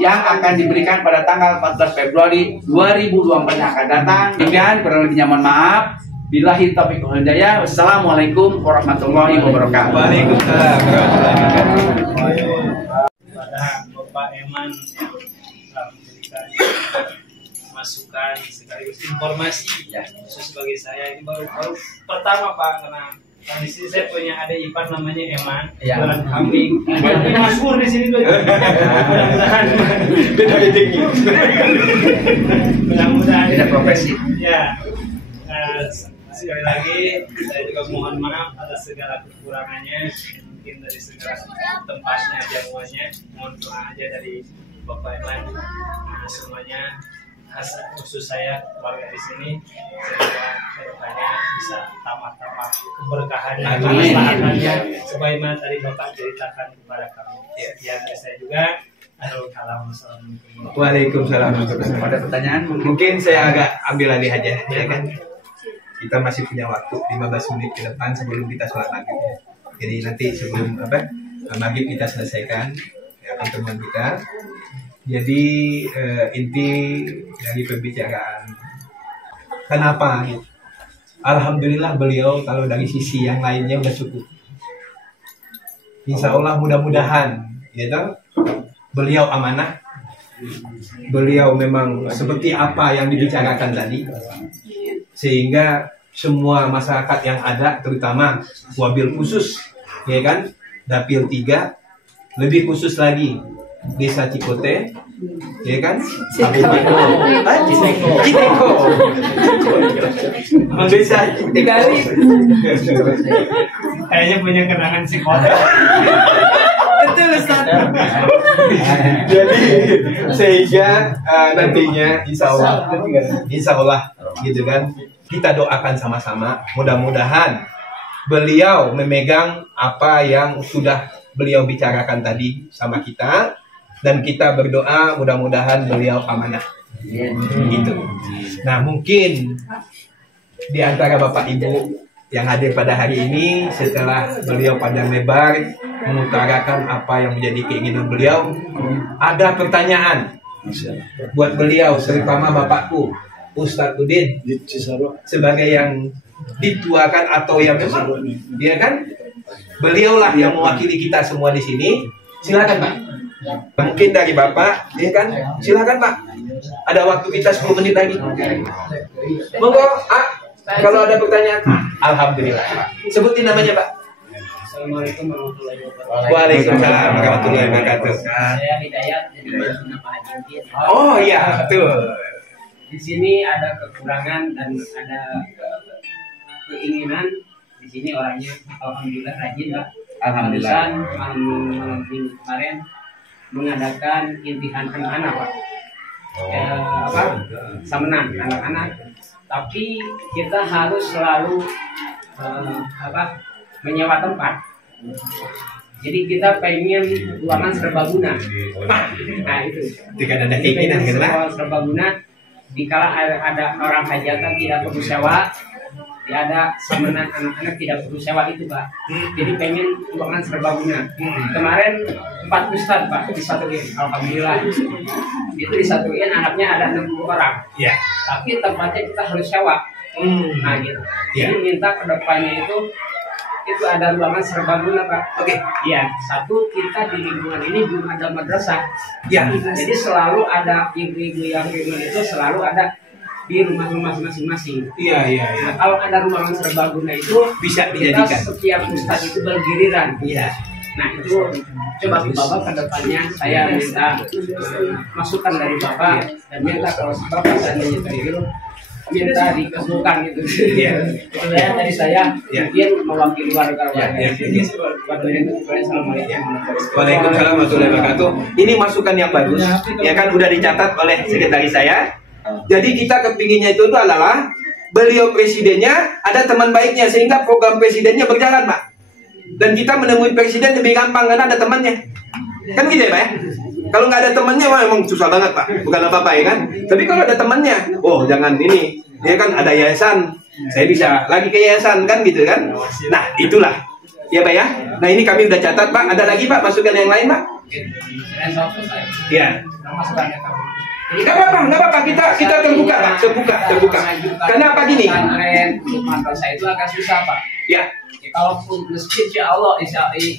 yang akan diberikan pada tanggal 14 Februari 2024 yang akan datang. Dengan kurang lebihnya mohon maaf. Billahi taufiq wal hidayah. Wassalamualaikum warahmatullahi wabarakatuh. Waalaikumsalam warahmatullahi wabarakatuh. Bapak Eman yang telah memberikan masukan sekaligus informasi ya, khusus bagi saya ini baru pertama Pak, karena di sini saya punya ada ipar namanya Eman, jualan kambing, masyhur di sini tuh. Mudah-mudahan beda rezeki, mudah-mudahan beda profesi. Ya, sekali lagi saya juga mohon maaf atas segala kekurangannya. Mungkin dari segala tempatnya, jamuannya, mohon doa aja dari Bapak Eman, semuanya khusus saya warga di sini, semoga kedepannya bisa tambah-tambah keberkahannya, kemaslahatannya, sebagaimana tadi Bapak ceritakan kepada kami. Sekian saya juga. Waalaikumsalam. Ada pertanyaan? Mungkin saya agak ambil alih aja, ya kan? Kita masih punya waktu 15 menit ke depan sebelum kita sholat maghrib. Jadi nanti sebelum maghrib kita selesaikan ya, pertemuan kita. Jadi inti dari pembicaraan kenapa? Alhamdulillah beliau kalau dari sisi yang lainnya udah cukup. Insya Allah mudah-mudahan, ya toh, beliau amanah. Beliau memang seperti apa yang dibicarakan tadi, sehingga semua masyarakat yang ada, terutama wabil khusus, ya kan, dapil 3, lebih khusus lagi desa Cikote, ya kan, Citeko, desa Cikote, kayaknya punya kenangan Cikote. Betul Ustaz. Jadi sehingga nantinya insya Allah gitu kan, kita doakan sama-sama, mudah-mudahan beliau memegang apa yang sudah beliau bicarakan tadi sama kita, dan kita berdoa mudah-mudahan beliau amanah gitu. Nah mungkin di antara Bapak Ibu yang hadir pada hari ini, setelah beliau panjang lebar mengutarakan apa yang menjadi keinginan beliau, ada pertanyaan buat beliau, terutama Bapakku Ustadz Udin sebagai yang dituakan atau yang memang dia kan beliaulah yang mewakili kita semua di sini. Silakan Pak. Mungkin dari Bapak, ya kan? Silakan Pak. Ada waktu kita 10 menit lagi. Monggo, kalau ada pertanyaan. Alhamdulillah Pak. Sebutin namanya Pak. Assalamualaikum warahmatullahi wabarakatuh. Waalaikumsalam warahmatullahi wabarakatuh. Saya Hidayat dari nama Haji. Oh iya, betul. Di sini ada kekurangan dan ada keinginan. Di sini orangnya alhamdulillah rajin Pak. Alhamdulillah. Barusan malam minggu kemarin mengadakan intihan anak-anak Pak. Samenan anak-anak. Tapi kita harus selalu menyewa tempat. Jadi kita pengen ruangan serbaguna. Nah itu. Jika ada keinginan gitu lah. Serbaguna. Dikala ada orang hajatan tidak perlu sewa, ada samenan anak-anak tidak perlu sewa itu Pak. Jadi pengen ruangan serbaguna. Kemarin 4 ustadz Pak disatuin, alhamdulillah. Itu disatuin anaknya ada 60 orang. Ya. Tapi tempatnya kita harus sewa. Nah gitu. Jadi minta kedepannya itu ada ruangan serbaguna Pak. Oke. Iya. Satu, kita di lingkungan ini belum ada madrasah. Ya. Jadi selalu ada ibu-ibu yang itu selalu ada di rumah-rumah masing-masing. Iya. Nah, kalau ada ruangan serbaguna itu Bisa kita dijadikan. setiap ustadz itu bergiliran. Iya. Nah itu coba Bapak ke depannya saya minta masukan dari Bapak dan minta kalau Bapak seandainya terhiru minta dikabulkan gitu. Iya. Saya dari saya mungkin mewakili warga-warga. Iya. Assalamualaikum. Waalaikumsalam warahmatullahi wabarakatuh. Ini masukan yang bagus. Ya kan udah dicatat oleh sekretaris saya. Jadi kita kepinginnya itu adalah beliau presidennya ada teman baiknya sehingga program presidennya berjalan Pak. Dan kita menemui presiden lebih gampang karena ada temannya. Kan gitu ya Pak ya? Kalau nggak ada temannya wah emang susah banget Pak. Bukan apa-apa ya kan? Tapi kalau ada temannya, oh jangan ini. Dia kan ada yayasan. Saya bisa lagi ke yayasan kan gitu kan? Nah itulah. Ya Pak ya? Nah ini kami udah catat Pak. Ada lagi Pak masukan yang lain Pak? Iya. Nggak apa-apa. Kita terbuka Pak. Terbuka. Karena apa gini? Untuk madrasah itu agak susah Pak. Ya. Kalaupun masjid ya Allah,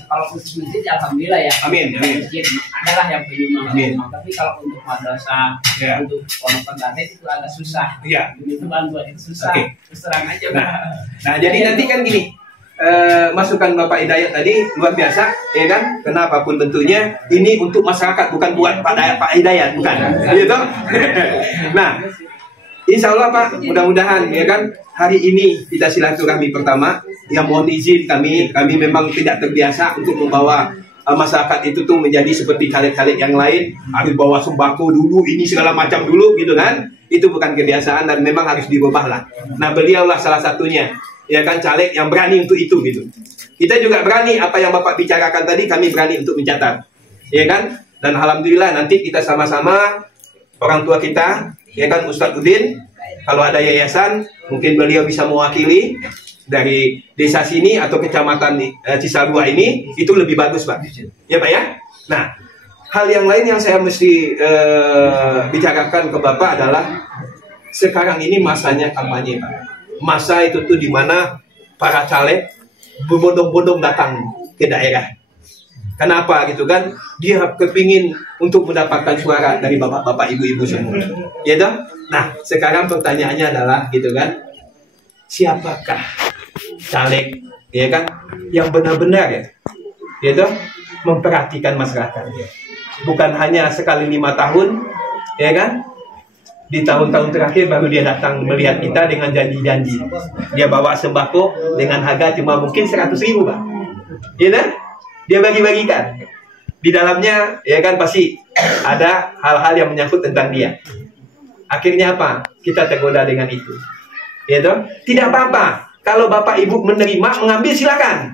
kalau masjid alhamdulillah ya. Amin. Masjid adalah yang penyumbang. Amin. Tapi kalau untuk madrasah, untuk pondok pesantren itu agak susah. Iya. Itu bantuan itu susah. Oke. Terus terang aja. Nah jadi nanti kan gini. Masukan Bapak Hidayat tadi luar biasa, ya kan? Kenapa pun bentuknya ini untuk masyarakat, bukan buat Pak Hidayat, bukan, gitu. Nah, insya Allah Pak, mudah-mudahan ya kan hari ini kita silaturahmi pertama. Yang mohon izin kami memang tidak terbiasa untuk membawa masyarakat itu tuh menjadi seperti caleg-caleg yang lain, harus bawa sembako dulu, ini segala macam dulu, gitu kan? Itu bukan kebiasaan dan memang harus dirubah lah. Nah, beliaulah salah satunya. Ya kan caleg yang berani untuk itu gitu. Kita juga berani apa yang Bapak bicarakan tadi kami berani untuk mencatat. Ya kan? Dan alhamdulillah nanti kita sama-sama orang tua kita, ya kan Ustadz Udin, kalau ada yayasan mungkin beliau bisa mewakili dari desa sini atau kecamatan Cisarua ini itu lebih bagus Pak. Ya Pak ya? Nah, hal yang lain yang saya mesti bicarakan ke Bapak adalah sekarang ini masanya kampanye Pak. Masa itu tuh dimana para caleg berbondong-bondong datang ke daerah. Kenapa gitu kan? Dia kepingin untuk mendapatkan suara dari bapak-bapak, ibu-ibu semua. Ya dong? Nah, sekarang pertanyaannya adalah gitu kan? Siapakah caleg ya kan yang benar-benar ya dong memperhatikan masyarakat? Bukan hanya sekali 5 tahun, ya kan? Di tahun-tahun terakhir baru dia datang melihat kita dengan janji-janji. Dia bawa sembako dengan harga cuma mungkin 100.000 Pak. Ya kan? Dia bagi-bagikan. Di dalamnya ya kan pasti ada hal-hal yang menyangkut tentang dia. Akhirnya apa? Kita tergoda dengan itu. Ya toh? Tidak apa-apa. Kalau Bapak Ibu menerima, mengambil silakan.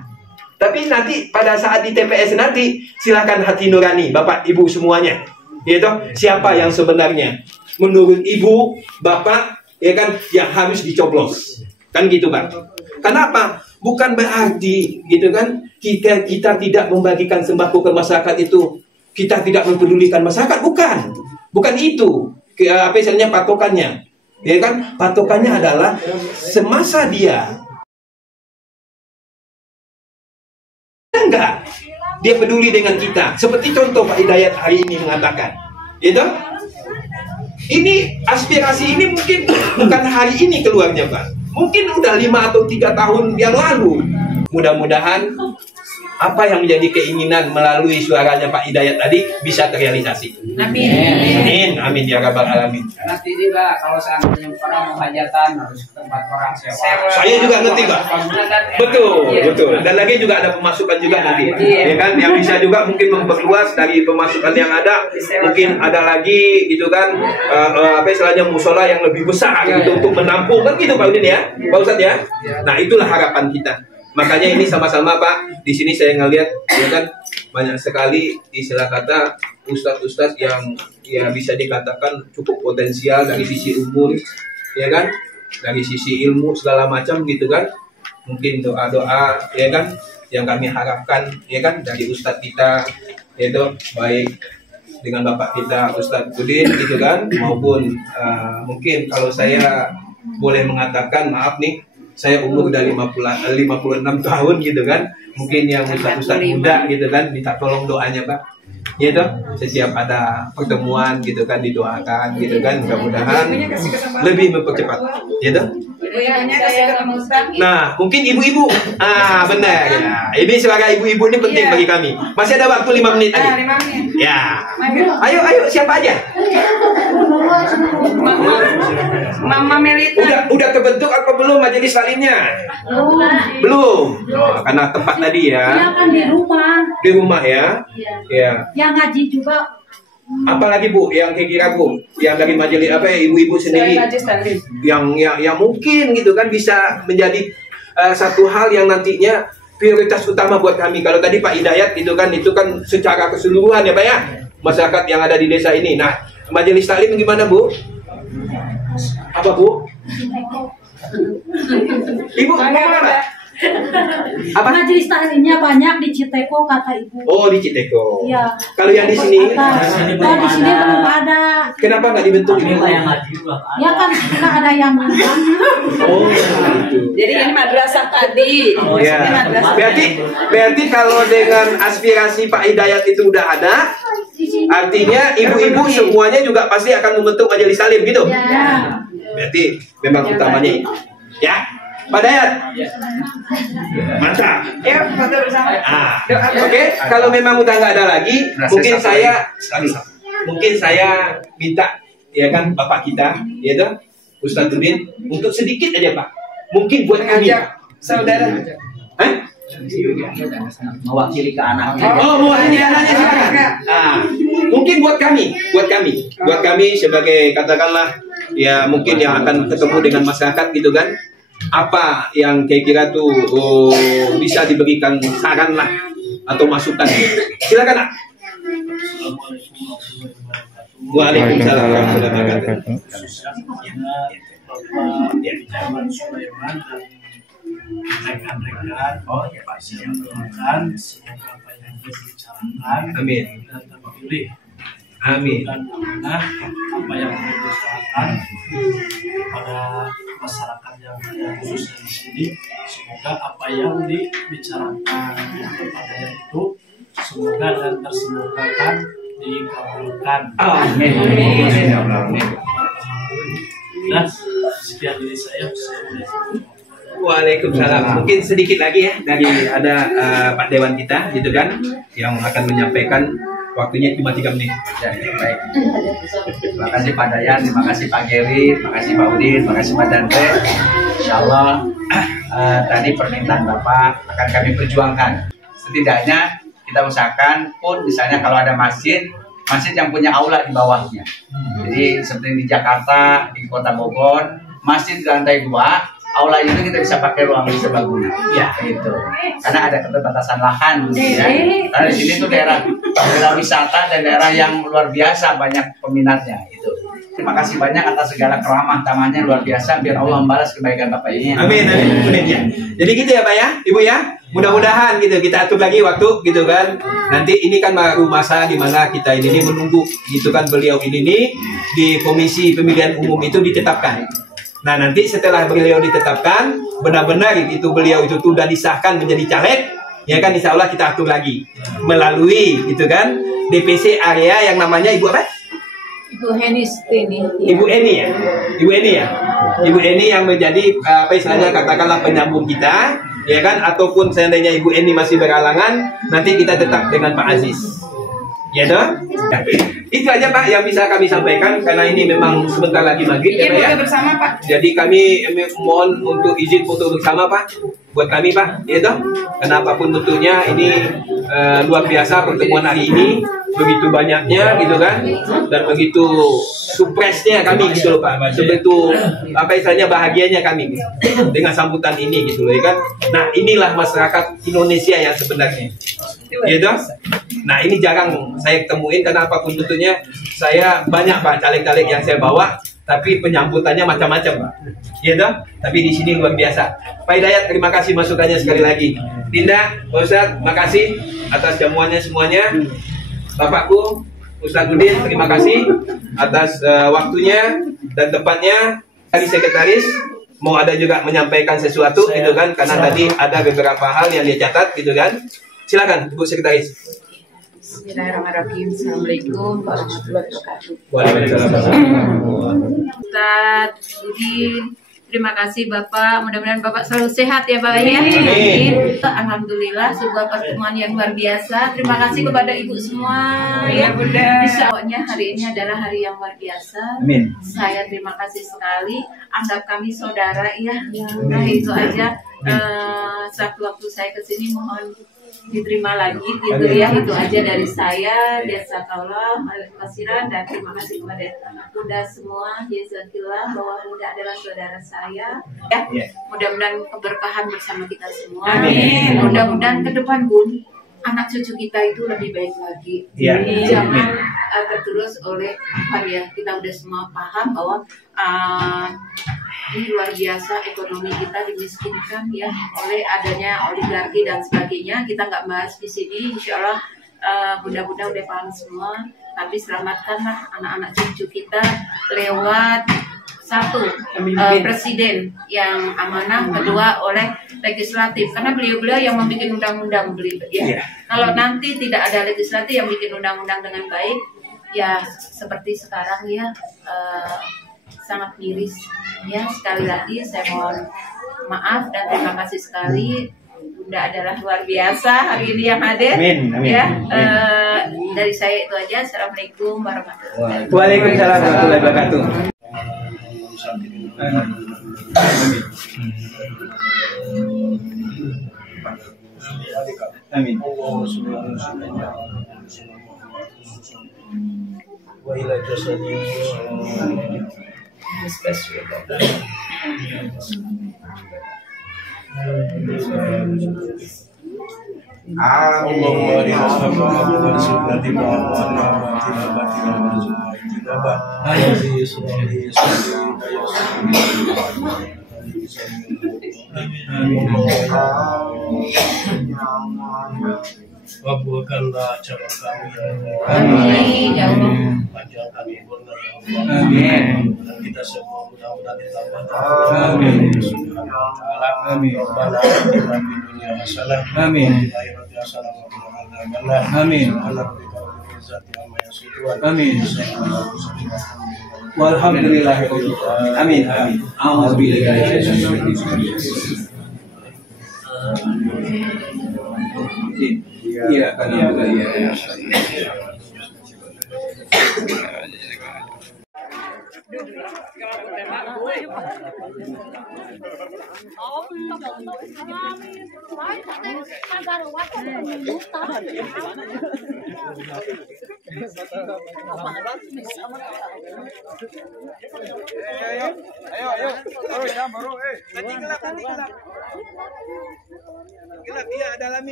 Tapi nanti pada saat di TPS nanti silakan hati nurani Bapak Ibu semuanya. Ya toh? Siapa yang sebenarnya menurut ibu, bapak, ya kan, yang harus dicoblos. Kan gitu Pak. Kenapa? Bukan berarti gitu kan kita tidak membagikan sembako ke masyarakat itu kita tidak mempedulikan masyarakat, bukan itu apa istilahnya patokannya, ya kan? Patokannya adalah semasa dia enggak dia peduli dengan kita, seperti contoh Pak Hidayat hari ini mengatakan, gitu. Ini aspirasi ini mungkin bukan hari ini keluarnya Pak, mungkin udah 5 atau 3 tahun yang lalu. Mudah-mudahan apa yang menjadi keinginan melalui suaranya Pak Hidayat tadi bisa terrealisasi. Amin. Amin, amin ya rabbal alamin. Nanti juga kalau seandainya orang mau hajatan harus ke tempat orang sewa. Saya juga ngerti Pak. Betul, betul. Dan lagi juga ada pemasukan juga nanti, ya kan? Yang bisa juga mungkin memperluas dari pemasukan yang ada. Mungkin ada lagi gitu kan, apa istilahnya musola yang lebih besar gitu untuk menampung kan gitu Pak Udin ya, Pak Ustadz ya. Nah itulah harapan kita. Makanya ini sama-sama Pak, di sini saya ngelihat ya kan banyak sekali istilah kata ustadz-ustadz yang ya bisa dikatakan cukup potensial dari sisi umur, ya kan, dari sisi ilmu segala macam gitu kan. Mungkin doa-doa ya kan yang kami harapkan ya kan dari ustadz kita yaitu baik dengan bapak kita Ustadz Udin gitu kan, maupun mungkin kalau saya boleh mengatakan maaf nih, saya umur udah 56 tahun gitu kan. Mungkin yang ustaz-ustaz muda gitu kan, minta tolong doanya Pak. Gitu, setiap ada pertemuan gitu kan didoakan gitu kan, mudah-mudahan lebih mempercepat gitu. Nah, mungkin ibu-ibu. Benar ya. Ini suara ibu-ibu ini penting bagi kami. Masih ada waktu 5 menit aja. 5 menit. Ya. Ayo siapa aja? Mama Melita. Udah terbentuk atau belum majelis taklimnya? Belum. Oh, karena tempat tadi ya. Iya kan di rumah. Di rumah ya. Ya. Yang ngaji juga. Apalagi Bu, yang kira-kira Bu, yang dari majelis apa ya, ibu-ibu sendiri, yang mungkin gitu kan bisa menjadi satu hal yang nantinya prioritas utama buat kami. Kalau tadi Pak Hidayat itu kan secara keseluruhan ya Pak ya, masyarakat yang ada di desa ini. Nah, majelis taklim gimana Bu? Apa Bu? Ibu mau mana? Apa? Majelis taklimnya banyak di Citeko kata ibu. Oh di Citeko. Iya. Kalau yang di sini? Oh di sini belum ada. Kenapa nggak dibentuk ini? Ya kan kita ada yang ngundang. Oh gitu. Jadi ini madrasah tadi. Ya. Berarti kalau dengan aspirasi Pak Hidayat itu udah ada, artinya ibu-ibu semuanya juga pasti akan membentuk majelis taklim gitu. Ya. Berarti memang utamanya itu. Ya. Pak Dayat, mantap. Ya, foto bersama. Oke. Kalau memang udah nggak ada lagi, mungkin saya minta ya kan Bapak kita, ya toh, Ustadz Udin, untuk sedikit aja Pak. Mungkin buat kami. Saudara. Mewakili ke anaknya. Oh, mewakili anaknya silakan. Mungkin buat kami sebagai katakanlah ya mungkin yang akan ketemu dengan masyarakat gitu kan. Apa yang kira-kira tuh bisa diberikan saran lah atau masukan? Silakan Nak. Waalaikumsalam warahmatullahi wabarakatuh. Oh ya Pak, yang doakan semoga apa yang dibicarakan Amin. dan terpilih. Amin. Dan amanah apa yang dibicarakan pada masyarakat yang ada khususnya di sini, semoga apa yang dibicarakan pada itu semoga dan tersemogakan dikabulkan. Amin. Nah, sekian dari saya. Waalaikumsalam. Mungkin sedikit lagi ya dari ada Pak Dewan kita gitu kan yang akan menyampaikan. Waktunya cuma 3 menit. Ya, baik. Terima kasih Pak Dayan, terima kasih Pak Geri, terima kasih Pak Udin, terima kasih Pak Dante. Insya Allah tadi permintaan Bapak akan kami perjuangkan. Setidaknya kita usahakan pun misalnya kalau ada masjid yang punya aula di bawahnya. Jadi seperti di Jakarta, di Kota Bogor, masjid di lantai 2, aula itu kita bisa pakai ruang serbaguna. Ya, itu. Karena ada keterbatasan lahan, ya. Karena di sini tuh daerah wisata dan daerah yang luar biasa banyak peminatnya itu. Terima kasih banyak atas segala keramah tamahnya, luar biasa. Biar Allah membalas kebaikan Bapak ini. Amin, amin ya. Jadi gitu ya Pak ya, Ibu ya. Mudah-mudahan gitu kita atur lagi waktu gitu kan. Nanti ini kan baru masa di mana kita ini menunggu gitu kan beliau ini nih di Komisi Pemilihan Umum itu ditetapkan. Nah nanti setelah beliau ditetapkan, benar-benar itu beliau itu sudah disahkan menjadi caleg, ya kan insya Allah kita atur lagi melalui gitu kan DPC area yang namanya Ibu apa? Ibu Henis ini. Ibu Eni ya, Ibu Eni ya, Ibu Eni yang menjadi apa istilahnya katakanlah penyambung kita, ya kan? Ataupun seandainya Ibu Eni masih berhalangan, nanti kita tetap dengan Pak Aziz, ya toh? Nah, itu aja Pak yang bisa kami sampaikan karena ini memang sebentar lagi maghrib ya Pak ya. Bersama Pak. Jadi kami mohon untuk izin foto bersama Pak, buat kami Pak, ya toh? Karena apapun bentuknya ini luar biasa pertemuan hari ini. Begitu banyaknya gitu kan, dan begitu supresnya kami gitu loh Pak, sebegitu apa istilahnya bahagianya kami gitu, dengan sambutan ini gitu loh ya kan. Nah inilah masyarakat Indonesia yang sebenarnya gitu. Nah ini jarang saya temuin karena apapun bentuknya saya banyak Pak caleg-caleg yang saya bawa, tapi penyambutannya macam-macam Pak gitu. Tapi di sini luar biasa. Pak Hidayat terima kasih masukannya sekali lagi. Dinda, Pak Ustadz, makasih atas jamuannya semuanya. Bapakku, Ustadz Udin, terima kasih atas waktunya dan tempatnya. Dari sekretaris mau ada juga menyampaikan sesuatu gitu kan, karena tadi ada beberapa hal yang dia catat gitu kan. Silakan Bu Sekretaris. Bismillahirrahmanirrahim. Assalamualaikum warahmatullahi wabarakatuh. Waalaikumsalam. Ustadz Udin, terima kasih Bapak. Mudah-mudahan Bapak selalu sehat ya Pak ya. Amin. Alhamdulillah sebuah pertemuan yang luar biasa. Terima kasih kepada Ibu semua ya Bunda. Insya Allahnya hari ini adalah hari yang luar biasa. Amin. Saya terima kasih sekali. Anggap kami saudara ya. Nah itu aja. Waktu saya kesini mohon diterima lagi gitu ya. Itu aja dari saya. Jazakallah khairan dan terima kasih kepada Bunda semua. Jazakillah bahwa Bunda adalah saudara saya ya. Mudah-mudahan keberkahan bersama kita semua. Amin. Mudah-mudahan ke depan Bun anak cucu kita itu lebih baik lagi. Ya. Jangan tergerus oleh apa ya, kita udah semua paham bahwa ini luar biasa ekonomi kita dimiskinkan ya oleh adanya oligarki dan sebagainya. Kita nggak bahas di sini. Insya Allah bunda-bunda udah paham semua. Tapi selamatkanlah anak-anak cucu kita lewat satu presiden yang amanah, kedua oleh legislatif karena beliau-beliau yang membuat undang-undang ya. Kalau nanti tidak ada legislatif yang bikin undang-undang dengan baik ya seperti sekarang ya sangat miris ya. Sekali lagi saya mohon maaf dan terima kasih sekali. Bunda adalah luar biasa hari ini yang hadir. Amin, amin, ya. amin. Dari saya itu aja. Assalamualaikum warahmatullahi wabarakatuh. Waalaikumsalam warahmatullahi wabarakatuh. Amin. Wa ila jasadi Allahumma arina sabana wa sunnati ma'ana wa tina batina wa rizqina ba ayyi subhani kabulkanlah cara kami ya Allah. Amin ya Allah. Panjangkan umurnya ya Allah. Amin. Dan kita semua mudah-mudahan ditambah Amin. Amin. Rabbana atina fid dunya hasanah Amin. wa fil akhirati hasanah wa qina adzabannar. Amin. Subhana rabbika rabbil izzati amma yasifun. Amin. Walhamdulillah. Walhamdulillah. Amin. Amin. Alhamdulillah. Iya, kan ya.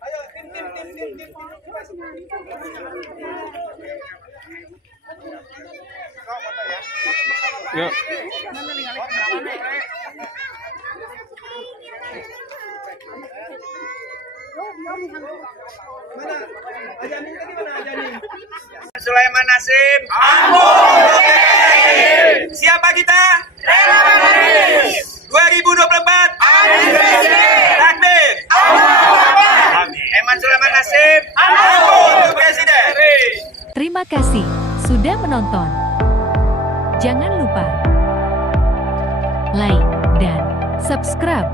Ayo. Yuk. Sulaiman Nasib. Siapa kita? 2024. Takbir. Eman Sulaiman Nasib. Untuk Presiden. Terima kasih sudah menonton. Jangan lupa like dan subscribe.